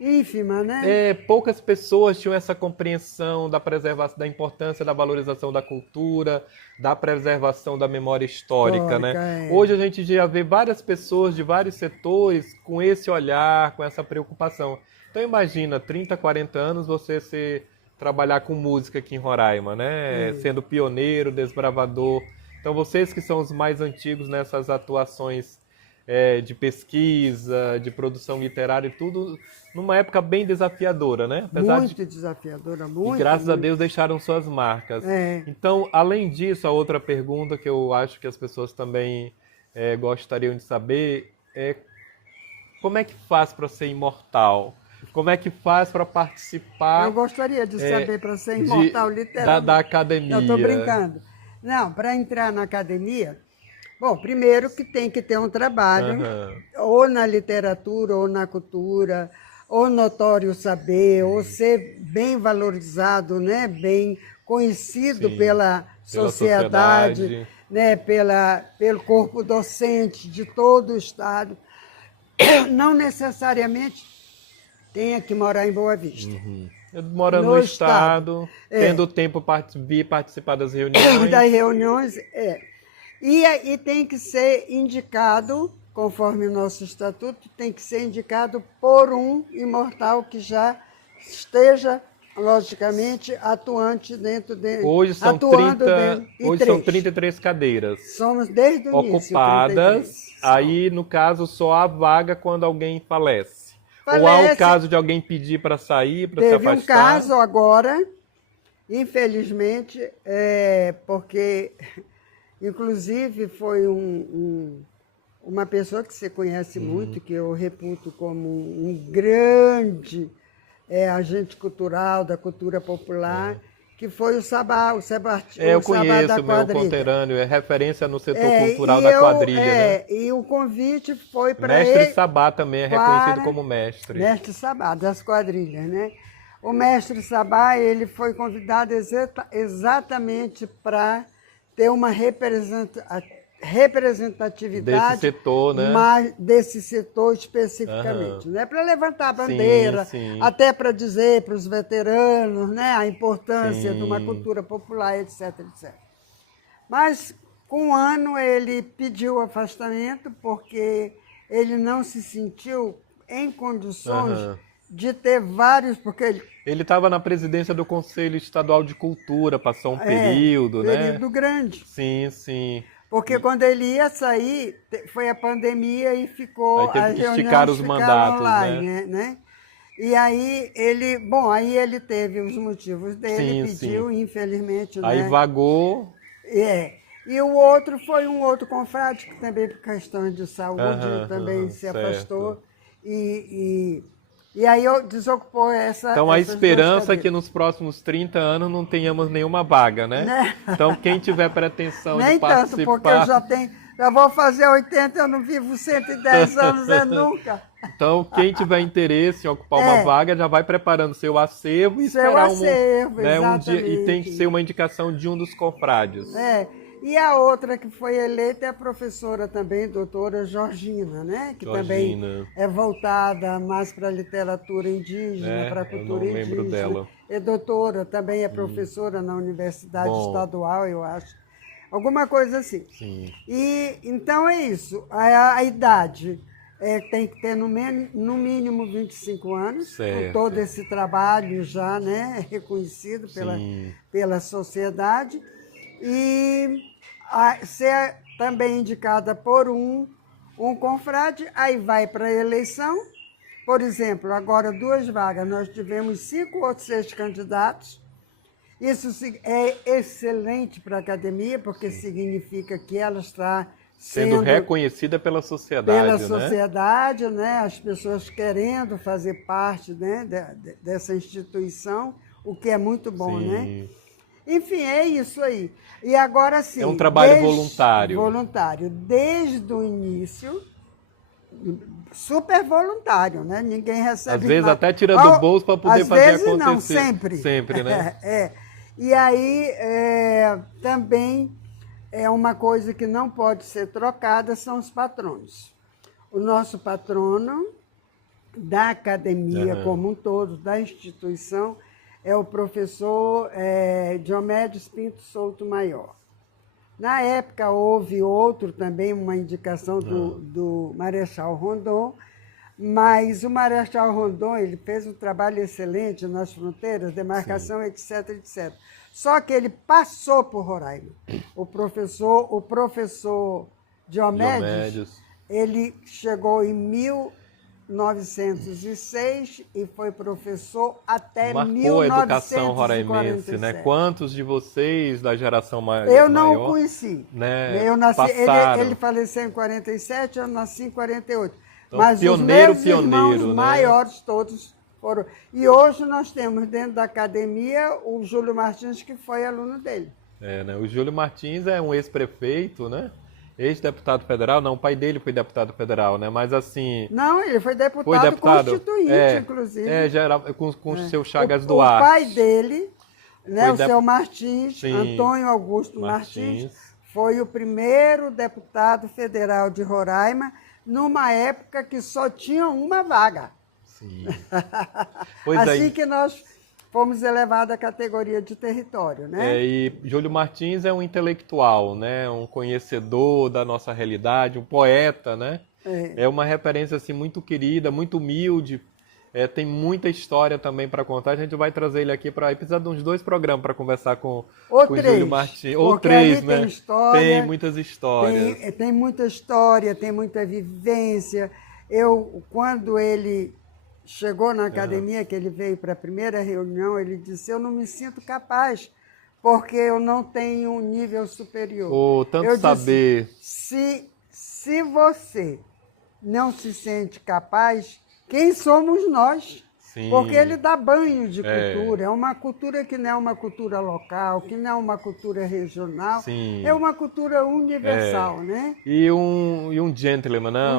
ínfima, né? Poucas pessoas tinham essa compreensão da preservação, da importância da valorização da cultura, da preservação da memória histórica, né? Histórica, é. Hoje a gente já vê várias pessoas de vários setores com esse olhar, com essa preocupação. Então imagina, 30, 40 anos trabalhar com música aqui em Roraima, né? Sendo pioneiro, desbravador. Então vocês que são os mais antigos nessas atuações de pesquisa, de produção literária e tudo, numa época bem desafiadora, né? Muito desafiadora, muito. E graças a muito. Deus deixaram suas marcas. É. Então, além disso, a outra pergunta que eu acho que as pessoas também gostariam de saber é como é que faz para ser imortal? Como é que faz para participar? Eu gostaria de saber para ser imortal, literalmente. Da academia. Eu estou brincando. Não, para entrar na academia, bom, primeiro que tem que ter um trabalho, ou na literatura, ou na cultura, ou notório saber, ou ser bem valorizado, né? Bem conhecido pela sociedade, né? Pelo corpo docente de todo o estado. Não necessariamente tenha que morar em Boa Vista. Morando no estado, tendo tempo para vir participar das reuniões. Das reuniões, E tem que ser indicado, conforme o nosso estatuto, tem que ser indicado por um imortal que já esteja, logicamente, atuante dentro de... Hoje são 33 cadeiras. Somos desde o início. Ocupadas, 33. aí no caso só há vaga quando alguém falece. Ou há o caso de alguém pedir para sair, para se afastar? Teve um caso agora, infelizmente, porque... Inclusive, foi uma pessoa que você conhece muito, que eu reputo como um grande agente cultural, da cultura popular, que foi o Sabá, o Sebastião. Eu conheço o meu conterrâneo, é referência no setor cultural da quadrilha. Né? E o convite foi para ele... Mestre Sabá também é reconhecido como mestre. Mestre Sabá, das quadrilhas, né? O mestre Sabá, ele foi convidado exatamente para ter uma representatividade desse setor, né? Desse setor especificamente, né? Para levantar a bandeira, até para dizer para os veteranos, né? A importância de uma cultura popular, etc, etc. Mas com um ano ele pediu afastamento porque ele não se sentiu em condições de ter vários, porque ele estava na presidência do Conselho Estadual de Cultura, passou um período, né? Período grande. Sim, sim. Porque quando ele ia sair, foi a pandemia e ficou... Aí teve que esticar os mandatos, online, né? E aí ele teve os motivos dele, pediu, infelizmente, aí vagou. E o outro foi um outro confrade que também por questões de saúde também se afastou. E aí desocupou essa... Então a esperança é que nos próximos 30 anos não tenhamos nenhuma vaga, né? Então quem tiver pretensão de participar... Nem tanto, porque já vou fazer 80, eu não vivo 110 anos, nunca. Então quem tiver interesse em ocupar uma vaga já vai preparando seu acervo e esperar um dia, e tem que ser uma indicação de um dos confrades. E a outra que foi eleita é a professora também, doutora Georgina, né? Que também é voltada mais para a literatura indígena, para a cultura indígena. Eu não lembro dela. É doutora, também é professora na Universidade Estadual, eu acho. Alguma coisa assim. Sim. E então é isso. A idade tem que ter no mínimo 25 anos, com todo esse trabalho já, né, reconhecido pela sociedade. E ser também indicada por um confrade, aí vai para a eleição. Por exemplo, agora 2 vagas, nós tivemos 5 ou 6 candidatos. Isso é excelente para a academia, porque significa que ela está sendo reconhecida pela sociedade. Pela sociedade, né? As pessoas querendo fazer parte, né, dessa instituição, o que é muito bom, né? Enfim, é isso aí. E agora sim. É um trabalho voluntário. Voluntário. Desde o início, super voluntário, né? Ninguém recebe. Às vezes até tira do bolso para poder fazer acontecer. Às vezes não, sempre. Sempre, né? E aí também é uma coisa que não pode ser trocada, são os patronos. O nosso patrono da academia como um todo, da instituição, é o professor Diomedes Pinto Souto Maior. Na época houve outro também, uma indicação do Marechal Rondon, mas o Marechal Rondon ele fez um trabalho excelente nas fronteiras, demarcação, etc, etc. Só que ele passou por Roraima. O professor Diomedes, ele chegou em 1906 e foi professor até Marcou 1947. a educação roraimense, né? Quantos de vocês da geração maior? Eu não o conheci. Né, eu nasci, passaram. ele faleceu em 47, eu nasci em 48. Então, mas pioneiro, os meus irmãos né? maiores todos foram. E hoje nós temos dentro da academia o Júlio Martins, que foi aluno dele. Né? O Júlio Martins é um ex-prefeito, né? Ex-deputado federal, não, o pai dele foi deputado federal, né? Mas assim... Não, ele foi deputado constituinte, inclusive. Já era com o seu Chagas O Duarte. pai dele, né, o seu Martins, Sim, Antônio Augusto Martins, foi o primeiro deputado federal de Roraima, numa época que só tinha uma vaga. Sim. Assim que nós fomos elevados à categoria de território, né? E Júlio Martins é um intelectual, né? Um conhecedor da nossa realidade, um poeta, né? É uma referência assim, muito querida, muito humilde. Tem muita história também para contar. A gente vai trazer ele aqui para precisa de uns 2 programas para conversar com o Júlio Martins. Ou 3, né? Tem história, tem muitas histórias. Tem muita história, tem muita vivência. Quando ele chegou na academia, que ele veio para a primeira reunião, ele disse: eu não me sinto capaz, porque eu não tenho um nível superior. Tanto saber. Disse, se você não se sente capaz, quem somos nós? Sim. Porque ele dá banho de cultura. É uma cultura que não é uma cultura local, que não é uma cultura regional. Sim. É uma cultura universal, né? E um gentleman, né?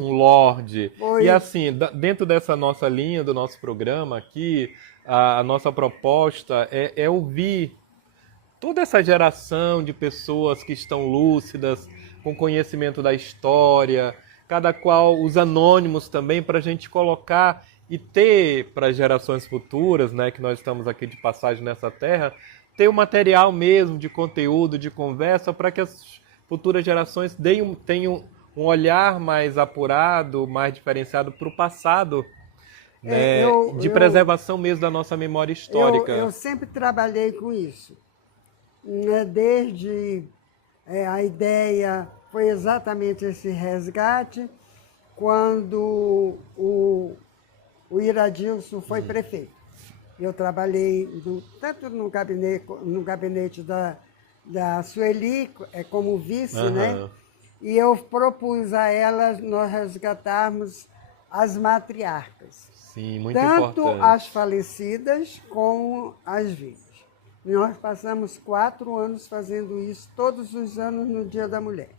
Um lord. Foi. E assim, dentro dessa nossa linha, do nosso programa aqui, a nossa proposta é ouvir toda essa geração de pessoas que estão lúcidas, com conhecimento da história, cada qual, os anônimos também, para a gente colocar e ter para as gerações futuras, né, que nós estamos aqui de passagem nessa terra, ter um material mesmo de conteúdo, de conversa, para que as futuras gerações tenham um olhar mais apurado, mais diferenciado para o passado, né, de preservação mesmo da nossa memória histórica. Eu sempre trabalhei com isso, né, desde a ideia foi exatamente esse resgate quando o Iradilson foi prefeito. Eu trabalhei tanto no gabinete da Sueli como vice, né? E eu propus a elas nós resgatarmos as matriarcas. Sim, muito tanto importante. As falecidas como as vivas. Nós passamos 4 anos fazendo isso, todos os anos no Dia da Mulher.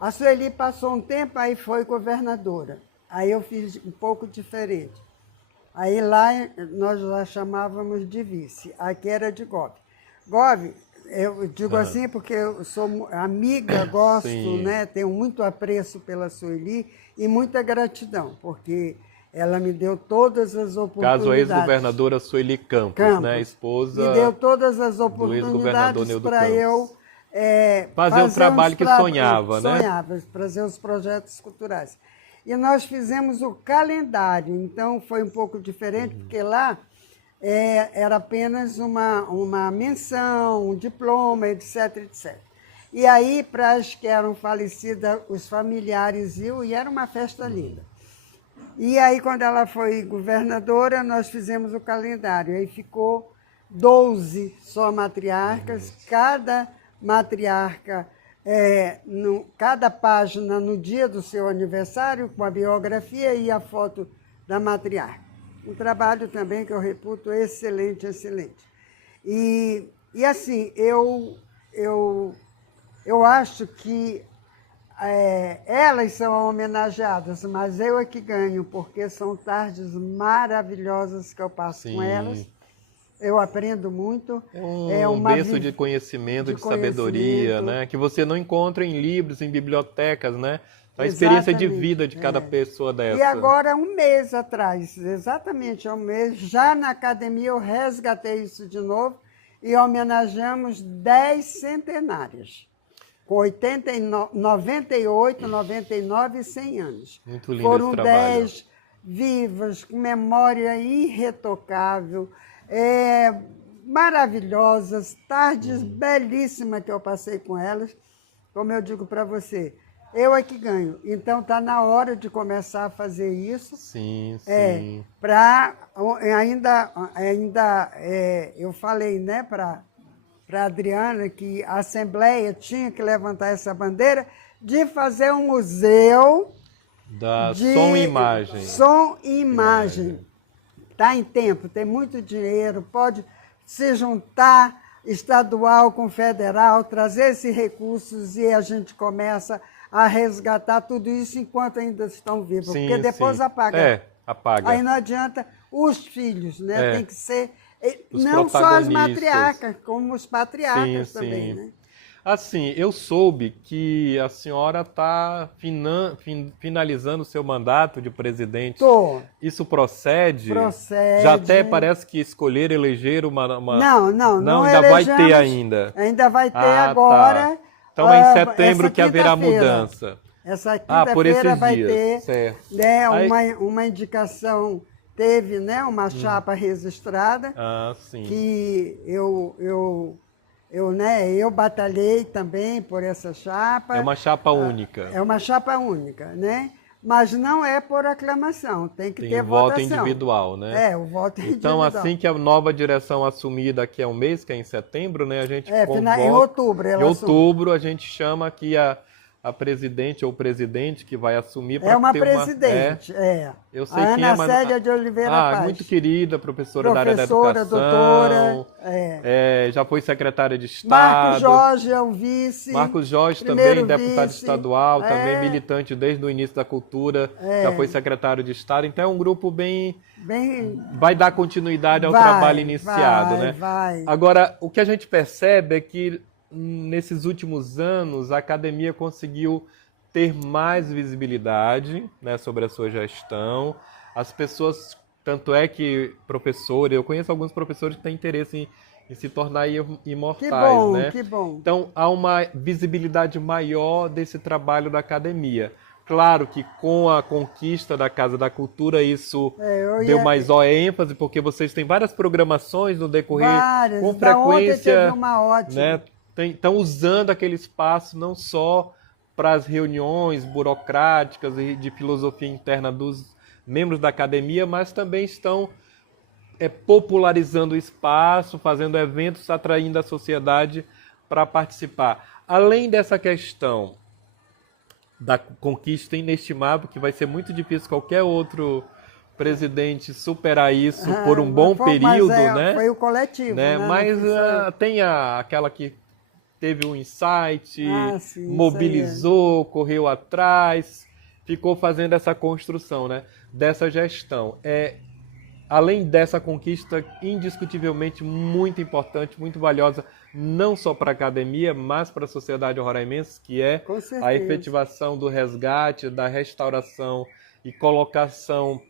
A Sueli passou um tempo, aí foi governadora. Aí eu fiz um pouco diferente. Aí lá nós já chamávamos de vice, aqui era de Gov. Gov, eu digo assim porque eu sou amiga, gosto, né? Tenho muito apreço pela Sueli e muita gratidão, porque ela me deu todas as oportunidades. Caso a ex-governadora Sueli Campos, né? Esposa me deu todas as oportunidades para eu fazer o trabalho que sonhava, né? Sonhava, fazer os projetos culturais. E nós fizemos o calendário, então foi um pouco diferente, porque lá era apenas uma menção, um diploma, etc, etc. E aí, para as que eram falecidas, os familiares iam, e era uma festa linda. E aí, quando ela foi governadora, nós fizemos o calendário. Aí ficou 12 só matriarcas, cada matriarca, cada página no dia do seu aniversário, com a biografia e a foto da matriarca. Um trabalho também que eu reputo excelente, excelente. E assim, eu acho que elas são homenageadas, mas eu é que ganho, porque são tardes maravilhosas que eu passo com elas. eu aprendo muito. É um berço de conhecimento, de sabedoria, né? Que você não encontra em livros, em bibliotecas, né? A experiência de vida de cada pessoa dessa. E agora, um mês atrás, exatamente um mês, já na academia eu resgatei isso de novo e homenageamos 10 centenárias, com 98, 99 e 100 anos. Muito lindo Foram esse trabalho. 10 vivas, com memória irretocável, maravilhosas, tardes belíssimas que eu passei com elas. Como eu digo para você, eu é que ganho. Então está na hora de começar a fazer isso. Sim, sim. Eu falei, né, para a Adriana que a Assembleia tinha que levantar essa bandeira de fazer um museu Da de som e imagem. Som e imagem. Está em tempo, tem muito dinheiro, pode se juntar estadual com federal, trazer esses recursos e a gente começa a resgatar tudo isso enquanto ainda estão vivos, Sim, porque depois sim. apaga. Apaga. Aí não adianta os filhos, né? Tem que ser Os não só as protagonistas. matriarcas, como os patriarcas Sim, também, sim. né? Assim, eu soube que a senhora está finalizando o seu mandato de presidente. Tô. Isso procede? Procede. Já até parece que escolher, eleger uma... Não ainda vai elegemos, ter ainda. Ainda vai ter agora. Tá. Então é em setembro que haverá mudança. Essa por esses quinta-feira vai dias. ter, Certo. né, Aí... uma indicação, teve, né, uma chapa registrada, sim. que eu batalhei também por essa chapa. É uma chapa única. É uma chapa única, né? Mas não é por aclamação, tem que ter voto votação. individual, né? O voto individual. Então, assim que a nova direção assumir daqui a um mês, que é em setembro, né, a gente convoca... Em outubro ela Em outubro a gente chama aqui a presidente ou o presidente que vai assumir para ter uma presidente, Eu sei a quem Ana Célia de Oliveira Paz. Muito querida, professora da área da educação. Doutora. Já foi secretária de Estado. Marcos Jorge é o vice. Marcos Jorge também, deputado estadual, também militante desde o início da cultura, já foi secretário de Estado. Então é um grupo bem... Vai dar continuidade ao trabalho iniciado, né? Vai. Agora, o que a gente percebe é que nesses últimos anos a academia conseguiu ter mais visibilidade, né, sobre a sua gestão. As pessoas, tanto é que eu conheço alguns professores que têm interesse em se tornar imortais, né? Que bom. Então há uma visibilidade maior desse trabalho da academia. Claro que com a conquista da Casa da Cultura isso deu maior ênfase, porque vocês têm várias programações no decorrer com frequência. Teve uma ótima. Né? Estão usando aquele espaço não só para as reuniões burocráticas e de filosofia interna dos membros da academia, mas também estão popularizando o espaço, fazendo eventos, atraindo a sociedade para participar. Além dessa questão da conquista inestimável, que vai ser muito difícil qualquer outro presidente superar isso por um bom período, né? Foi o coletivo, né? Mas tem aquela que teve um insight, mobilizou, correu atrás, ficou fazendo essa construção, né, dessa gestão. Além dessa conquista, indiscutivelmente muito importante, muito valiosa, não só para a academia, mas para a sociedade roraimense, que é a efetivação do resgate, da restauração e colocação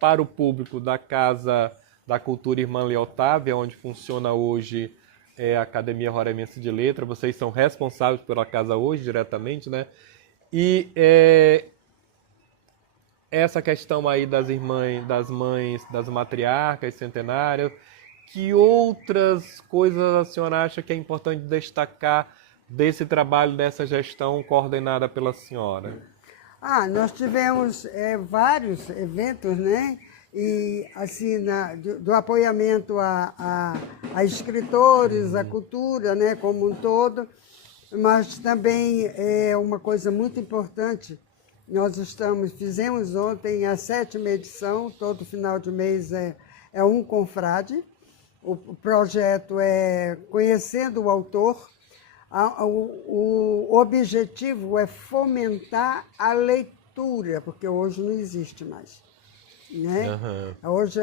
para o público da Casa da Cultura Irmã Leotávia, onde funciona hoje a Academia Roraimense de Letras. Vocês são responsáveis pela casa hoje, diretamente, né? E essa questão aí das irmãs, das mães, das matriarcas centenárias, que outras coisas a senhora acha que é importante destacar desse trabalho, dessa gestão coordenada pela senhora? Nós tivemos vários eventos, né? E assim, do apoiamento a escritores, a cultura, né, como um todo, mas também é uma coisa muito importante. Nós fizemos ontem a 7ª edição, todo final de mês é um confrade. O projeto é Conhecendo o Autor. O objetivo é fomentar a leitura, porque hoje não existe mais. né? Aham. Hoje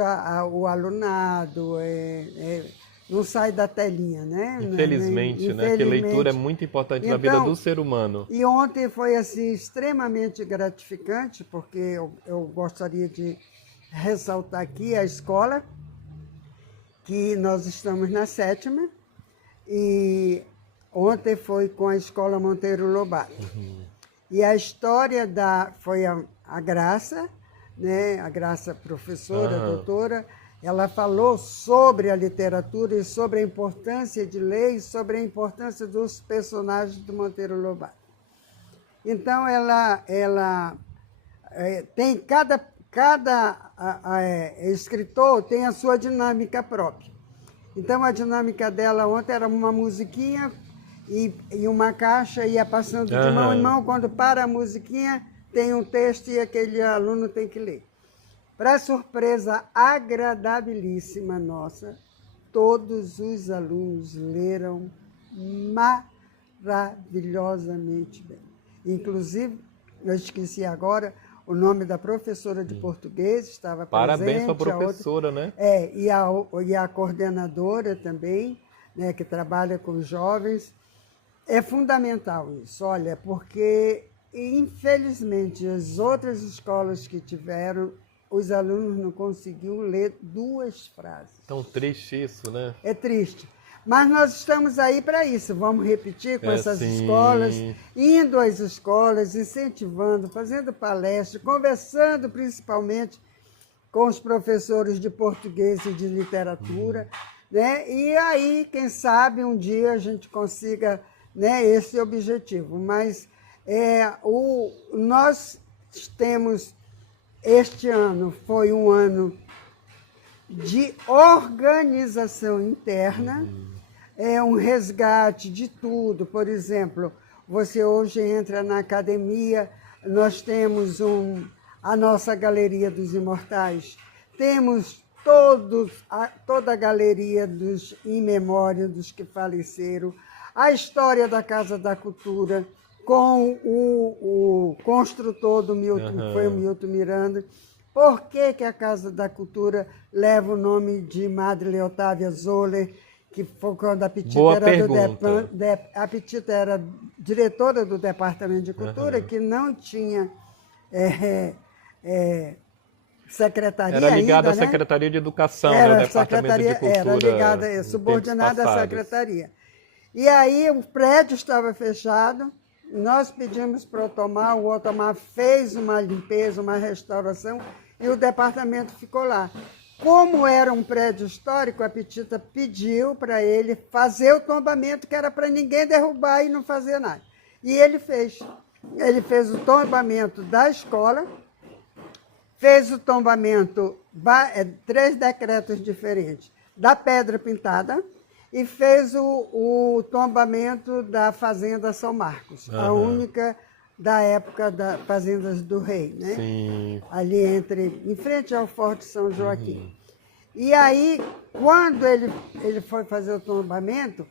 o alunado não sai da telinha, né? Infelizmente, né? Que leitura é muito importante na vida do ser humano. E ontem foi assim extremamente gratificante, porque eu gostaria de ressaltar aqui a escola, que nós estamos na 7ª, e ontem foi com a Escola Monteiro Lobato. E a história foi a Graça, né? A Graça professora, doutora, ela falou sobre a literatura e sobre a importância de ler e sobre a importância dos personagens do Monteiro Lobato. Então, ela tem cada escritor tem a sua dinâmica própria. Então, a dinâmica dela ontem era uma musiquinha e uma caixa ia passando de mão em mão. Quando para a musiquinha, tem um texto e aquele aluno tem que ler. Para surpresa agradabilíssima nossa, todos os alunos leram maravilhosamente bem. Inclusive, eu esqueci agora o nome da professora de português, estava presente. Parabéns para a professora, né? E a coordenadora também, né, que trabalha com jovens. É fundamental isso, olha, porque, infelizmente, as outras escolas que tiveram, os alunos não conseguiam ler 2 frases. Tão triste isso, né? É triste. Mas nós estamos aí para isso. Vamos repetir com essas escolas, indo às escolas, incentivando, fazendo palestras, conversando principalmente com os professores de português e de literatura, né? E aí, quem sabe, um dia a gente consiga, né, esse objetivo. Mas nós temos, este ano foi um ano de organização interna, um resgate de tudo. Por exemplo, você hoje entra na academia, nós temos a nossa Galeria dos Imortais, temos toda a galeria dos in memória dos que faleceram, a história da Casa da Cultura, com o construtor do Milton, foi o Milton Miranda. Por que a Casa da Cultura leva o nome de Madre Otávia Zoller, que foi quando a Petita a Petita era diretora do Departamento de Cultura, que não tinha secretaria ainda, era ligada à Secretaria de Educação, né, o Departamento de Cultura. Era ligada, subordinada à Secretaria. E aí o prédio estava fechado, nós pedimos para o Otomar fez uma limpeza, uma restauração, e o departamento ficou lá. Como era um prédio histórico, a Petita pediu para ele fazer o tombamento, que era para ninguém derrubar e não fazer nada. E ele fez. Ele fez o tombamento da escola, fez o tombamento, 3 decretos diferentes, da Pedra Pintada, e fez o tombamento da Fazenda São Marcos, a única da época das Fazendas do Rei, né? Sim. Ali em frente ao Forte São Joaquim. E aí, quando ele foi fazer o tombamento,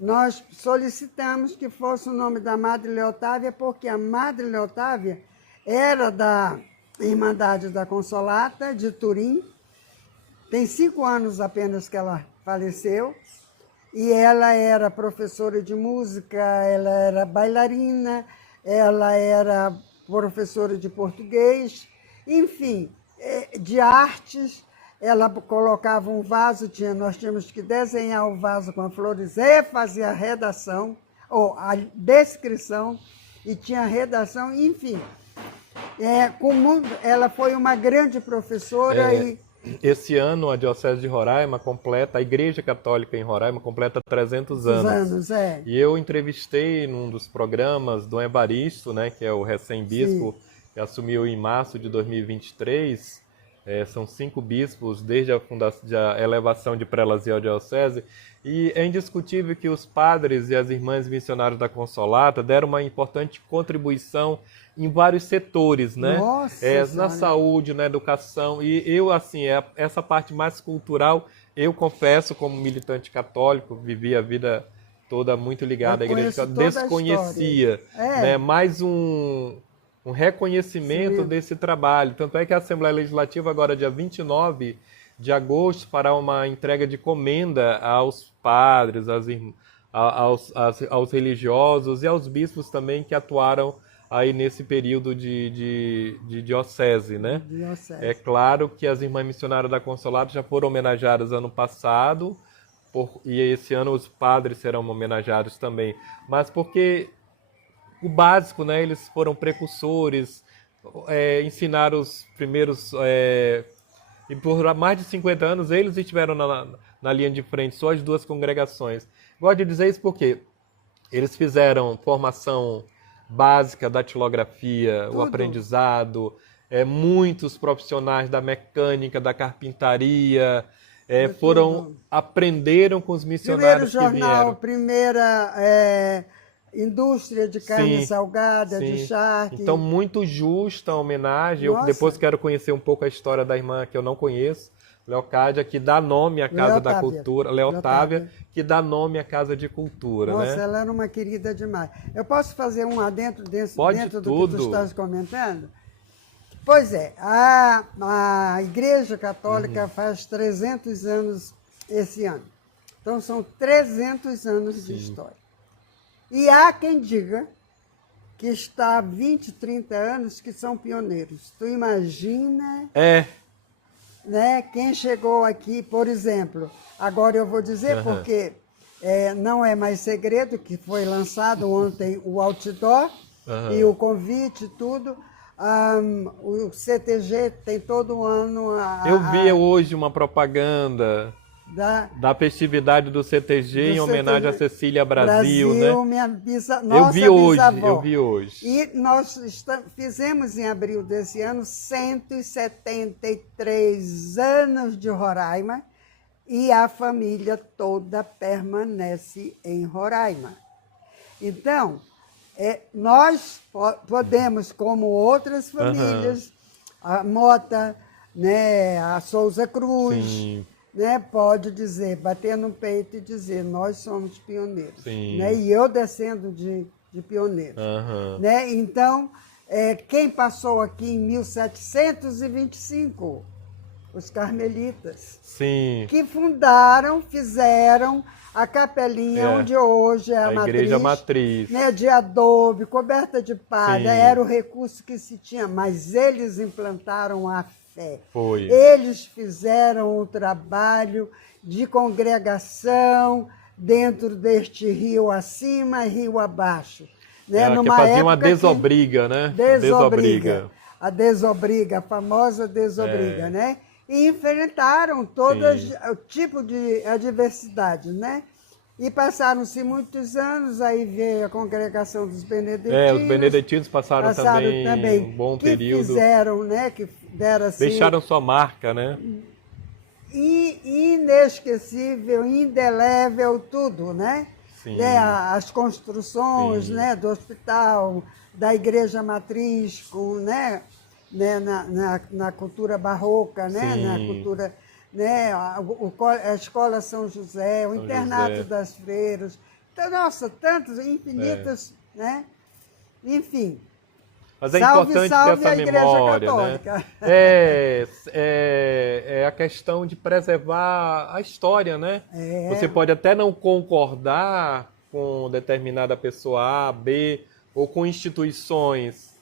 nós solicitamos que fosse o nome da Madre Leotávia, porque a Madre Leotávia era da Irmandade da Consolata, de Turim. Tem 5 anos apenas que ela faleceu. E ela era professora de música, ela era bailarina, ela era professora de português, enfim, de artes. Ela colocava um vaso, nós tínhamos que desenhar o vaso com flores, fazer a redação, ou a descrição, e tinha a redação, enfim. Ela foi uma grande professora Esse ano a Diocese de Roraima completa, a Igreja Católica em Roraima completa 300 anos. E eu entrevistei num dos programas Dom Evaristo, né, que é o recém-bispo, que assumiu em março de 2023. São 5 bispos desde a elevação de prelazia à Diocese. E é indiscutível que os padres e as irmãs missionários da Consolata deram uma importante contribuição em vários setores, né? Na saúde, na educação. E eu, assim, essa parte mais cultural, eu confesso, como militante católico, vivi a vida toda muito ligada à Igreja Católica, desconhecia. Né? Mais um reconhecimento desse trabalho. Tanto é que a Assembleia Legislativa, agora dia 29 de agosto, fará uma entrega de comenda aos padres, aos religiosos e aos bispos também que atuaram aí nesse período de diocese, né? Diocese. É claro que as irmãs missionárias da Consolata já foram homenageadas ano passado, e esse ano os padres serão homenageados também, mas porque o básico, né? Eles foram precursores, ensinaram os primeiros, e por mais de 50 anos eles estiveram na linha de frente, só as duas congregações. Gosto de dizer isso porque eles fizeram formação básica da datilografia, o aprendizado, muitos profissionais da mecânica, da carpintaria, aprenderam com os missionários Primeiro que jornal, vieram. primeira indústria de carne Sim, salgada, sim. de charque. Então, muito justa a homenagem. Eu Nossa. depois quero conhecer um pouco a história da irmã que eu não conheço, Leocádia, que dá nome à Casa da Leotávia. Cultura, Leotávia, que dá nome à Casa de Cultura, Nossa, né? ela era uma querida demais. Eu posso fazer um adentro Pode dentro do tudo. que tu estás comentando? Pois é, a Igreja Católica faz 300 anos esse ano. Então são 300 anos de história. E há quem diga que está há 20, 30 anos que são pioneiros. Tu imagina, né, quem chegou aqui, por exemplo, agora eu vou dizer porque não é mais segredo que foi lançado ontem o outdoor e o convite e tudo. O CTG tem todo ano Eu vi hoje uma propaganda da festividade do CTG em homenagem a Cecília Brasil, né? Minha nossa bisavó. Eu vi hoje. E nós fizemos em abril desse ano 173 anos de Roraima e a família toda permanece em Roraima. Então, nós podemos, como outras famílias, a Mota, né, a Souza Cruz, Sim. né, pode dizer, bater no peito e dizer, nós somos pioneiros. Sim. Né, e eu descendo de pioneiros. Né, então, quem passou aqui em 1725? Os carmelitas. Sim. Que fizeram a capelinha onde hoje é a matriz, igreja matriz. Né, de adobe, coberta de palha, Sim. era o recurso que se tinha, mas eles implantaram a fé. Foi. Eles fizeram o trabalho de congregação dentro deste rio acima e rio abaixo. Né? Que fazia uma desobriga, né? A desobriga, a famosa desobriga, né? E enfrentaram todo o tipo de adversidade, né? E passaram-se muitos anos, aí veio a congregação dos beneditinos. Os beneditinos passaram também um bom período. Fizeram, né? Que deram assim, deixaram sua marca, né? Inesquecível, indelével, tudo, né? Sim. Né? As construções, né? Do hospital, da igreja matriz, né? Na cultura barroca, né? Sim. Na cultura, né? A Escola São José, o internato das freiras. Então, nossa, tantos, infinitos, né? Enfim. Mas é Salve, importante salve ter essa a Igreja memória, Católica. né? É a questão de preservar a história, né? Você pode até não concordar com determinada pessoa A, B, ou com instituições,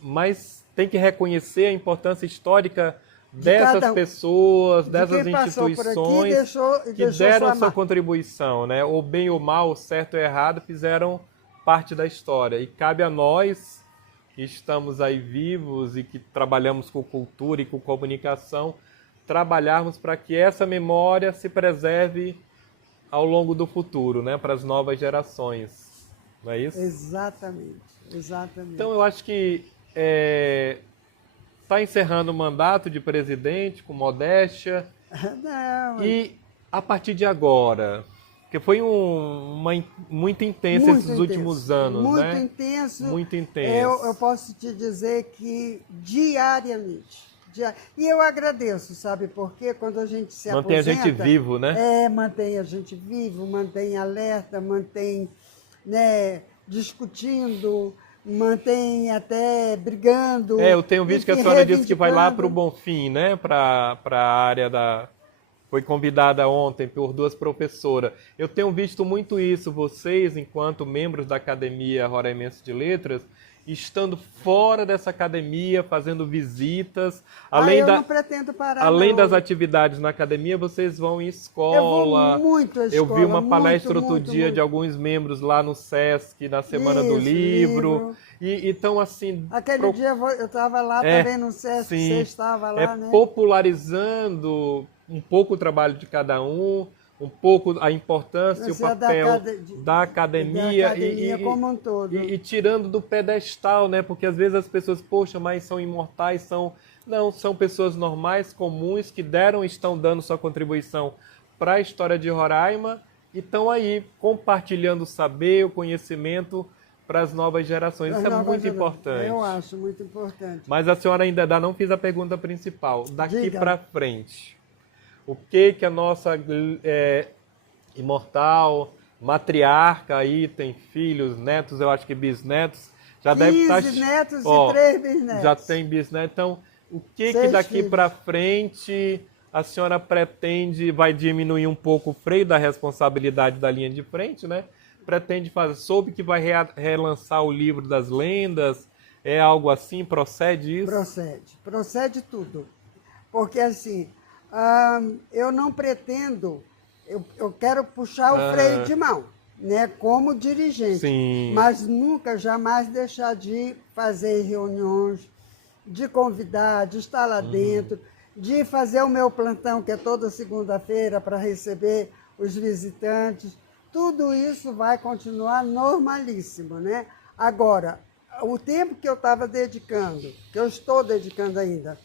mas tem que reconhecer a importância histórica dessas pessoas, dessas instituições que deram sua contribuição, né? Ou bem ou mal, ou certo ou errado, fizeram parte da história. E cabe a nós, que estamos aí vivos e que trabalhamos com cultura e com comunicação, trabalharmos para que essa memória se preserve ao longo do futuro, né? Para as novas gerações. Não é isso? Exatamente. Então eu acho que está encerrando o mandato de presidente com modéstia. Não, E a partir de agora, porque foi muito intenso esses últimos anos, muito né? Intenso. Muito intenso. Eu posso te dizer que diariamente. E eu agradeço, sabe por quê? Quando a gente se mantém aposenta... a gente vivo, né? Mantém a gente vivo, mantém alerta, mantém, né, discutindo, mantém até brigando. Eu tenho visto que a enfim, senhora disse que vai lá para o reivindicando. Bonfim, né? Para a área da... Foi convidada ontem por duas professoras. Eu tenho visto muito isso, vocês, enquanto membros da Academia Roraimense de Letras, estando fora dessa academia, fazendo visitas. Eu não pretendo parar, Além das não. atividades na academia, vocês vão em Eu vou escola. muito à Eu vi escola, uma palestra muito, outro muito, dia de muito. alguns membros lá no SESC, na Semana do Isso, Livro. livro. E então, assim, Aquele dia eu estava lá é, também no SESC, você sim, estava lá, né? popularizando um pouco o trabalho de cada um pouco a importância e o Você é papel da da academia academia como um todo. e tirando do pedestal, né? Porque às vezes as pessoas, poxa, mas são imortais, não, são pessoas normais, comuns, que estão dando sua contribuição para a história de Roraima e estão aí compartilhando o saber, o conhecimento para as novas gerações. Isso é muito importante. Eu acho muito importante. Mas a senhora ainda não fiz a pergunta principal. Daqui Diga. para frente, o que a nossa imortal matriarca aí tem filhos, netos, eu acho que bisnetos, já deve estar... 15 netos e 3 bisnetos. Já tem bisnetos. Então, o que 6 daqui filhos. para frente a senhora pretende, vai diminuir um pouco o freio da responsabilidade da linha de frente, né? Pretende fazer, soube que vai relançar o livro das lendas, é algo assim, procede isso? Procede tudo. Porque assim, eu não pretendo, eu quero puxar o freio de mão, né, como dirigente. Sim. Mas nunca, jamais deixar de fazer reuniões, de convidar, de estar lá dentro, de fazer o meu plantão, que é toda segunda-feira, para receber os visitantes. Tudo isso vai continuar normalíssimo, né? Agora, o tempo que eu estava dedicando, que eu estou dedicando ainda,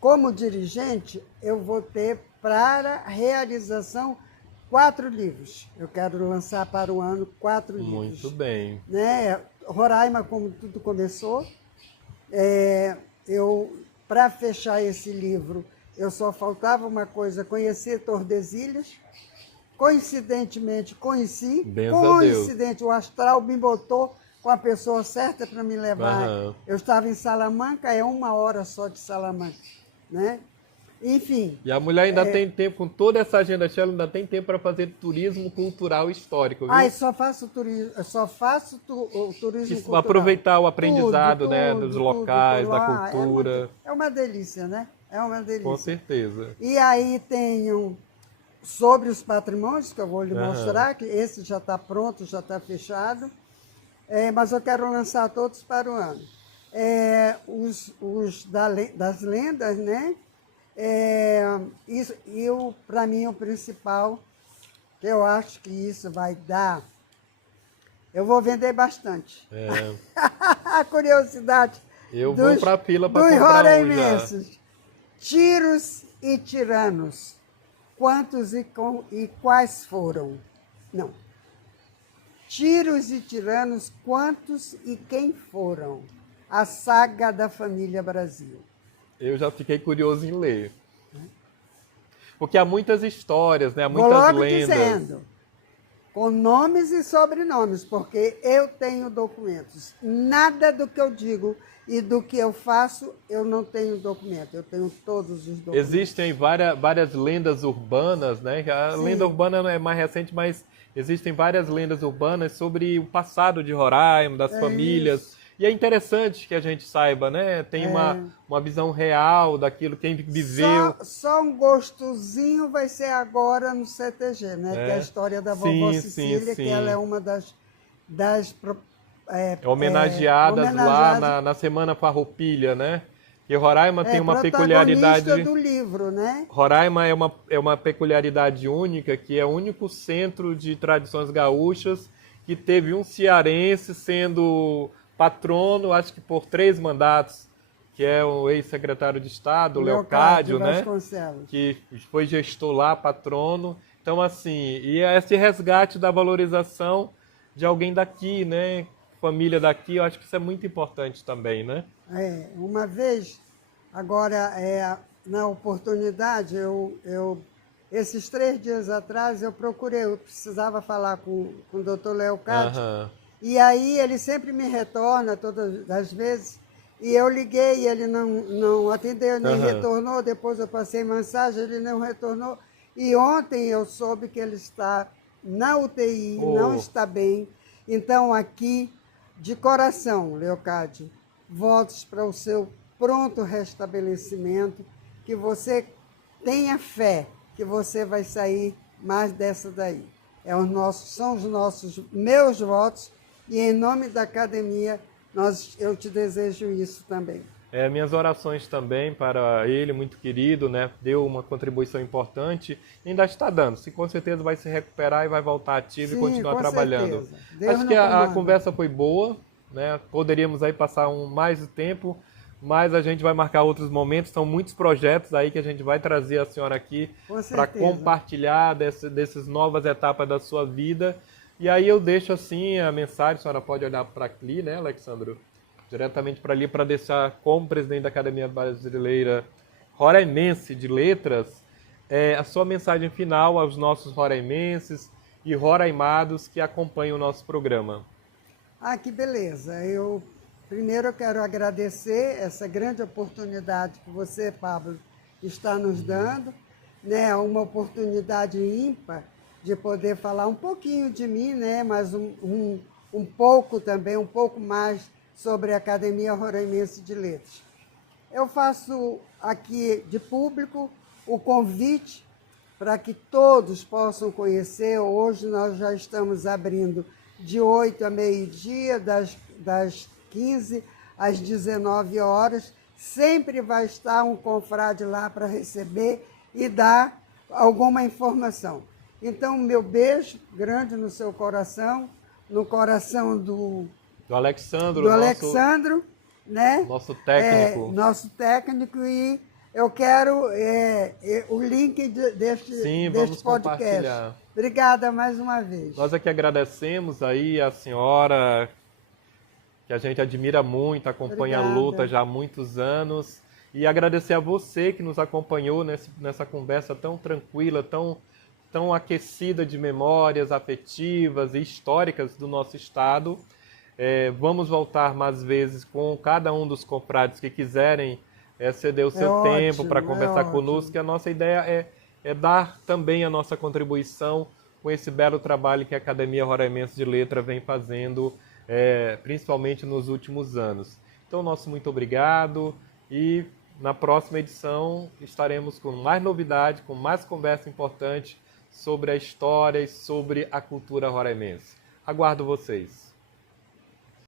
como dirigente, eu vou ter para realização 4 livros. Eu quero lançar para o ano 4 livros. Muito bem. Né? Roraima, como tudo começou, para fechar esse livro, eu só faltava uma coisa, conhecer Tordesilhas. Coincidentemente, conheci. Coincidente, o astral me botou com a pessoa certa para me levar. Eu estava em Salamanca, é 1 hora só de Salamanca, né? Enfim. E a mulher ainda tem tempo, com toda essa agenda cheia, ainda tem tempo para fazer turismo cultural histórico, viu? Só faço turismo, o turismo cultural. Aproveitar o aprendizado, tudo, né, dos locais, tudo. da cultura. É uma delícia, né? É uma delícia. Com certeza. E aí tenho sobre os patrimônios, que eu vou lhe mostrar, que esse já está pronto, já está fechado. Mas eu quero lançar todos para o ano. Das lendas, né? Para mim, o principal, que eu acho que isso vai dar, eu vou vender bastante. A curiosidade eu vou para a fila para dos comprar roraimenses. Tiros e tiranos. Quantos e quais foram? Não. Tiros e tiranos, quantos e quem foram? A saga da família Brasil. Eu já fiquei curioso em ler. Porque há muitas histórias, né? Há muitas Vou logo lendas. dizendo, com nomes e sobrenomes, porque eu tenho documentos. Nada do que eu digo e do que eu faço, eu não tenho documento. Eu tenho todos os documentos. Existem várias lendas urbanas, né? A lenda urbana não é mais recente, mas existem várias lendas urbanas sobre o passado de Roraima, das famílias. Isso. E é interessante que a gente saiba, né? Tem uma visão real daquilo, quem viveu. Só um gostozinho vai ser agora no CTG, né? Que é a história da vovó Cecília, que ela é uma das homenageadas lá na Semana Farroupilha, né? E Roraima tem uma peculiaridade do livro, né? Roraima é uma peculiaridade única, que é o único centro de tradições gaúchas que teve um cearense sendo patrono, acho que por 3 mandatos, que é o ex-secretário de Estado, Leocádio, né? Que foi gestor lá, patrono. Então, assim, e esse resgate da valorização de alguém daqui, né? Família daqui, eu acho que isso é muito importante também, né? Uma vez, agora, na oportunidade, esses 3 dias atrás, eu precisava falar com o doutor Leocádio, E aí ele sempre me retorna todas as vezes. E eu liguei, ele não atendeu, nem retornou. Depois eu passei mensagem, ele não retornou. E ontem eu soube que ele está na UTI, não está bem. Então aqui, de coração, Leocádio, votos para o seu pronto restabelecimento, que você tenha fé que você vai sair mais dessa daí. São os meus votos, e em nome da academia eu te desejo isso também. Minhas orações também para ele, muito querido, né? Deu uma contribuição importante e ainda está dando. Com certeza vai se recuperar e vai voltar ativo. Sim, e continuar trabalhando. Acho que a conversa foi boa, né? Poderíamos aí passar mais tempo, mas a gente vai marcar outros momentos. São muitos projetos aí que a gente vai trazer a senhora aqui para compartilhar dessas novas etapas da sua vida. E aí eu deixo assim a mensagem, a senhora pode olhar para ali, né, Alexandro? Diretamente para ali, para deixar como presidente da Academia Brasileira Roraimense de Letras, a sua mensagem final aos nossos roraimenses e roraimados que acompanham o nosso programa. Que beleza. Primeiro eu quero agradecer essa grande oportunidade que você, Pablo, está nos dando, né? Uma oportunidade ímpar de poder falar um pouquinho de mim, né? Mas um pouco também, um pouco mais sobre a Academia Roraimense de Letras. Eu faço aqui de público o convite para que todos possam conhecer. Hoje nós já estamos abrindo de 8 a meio-dia, das 15 às 19 horas. Sempre vai estar um confrade lá para receber e dar alguma informação. Então, meu beijo grande no seu coração, no coração do Alexandro, né? Nosso técnico. Nosso técnico, e eu quero o link deste podcast. Obrigada mais uma vez. Nós aqui agradecemos aí a senhora, que a gente admira muito, acompanha a luta já há muitos anos, e agradecer a você que nos acompanhou nessa conversa tão tranquila, tão aquecida de memórias afetivas e históricas do nosso estado. Vamos voltar mais vezes com cada um dos confrades que quiserem ceder o seu tempo para conversar conosco, que a nossa ideia é dar também a nossa contribuição com esse belo trabalho que a Academia Roraimense de Letras vem fazendo, principalmente nos últimos anos. Então, nosso muito obrigado, e na próxima edição estaremos com mais novidade, com mais conversa importante sobre a história e sobre a cultura roraimense. Aguardo vocês.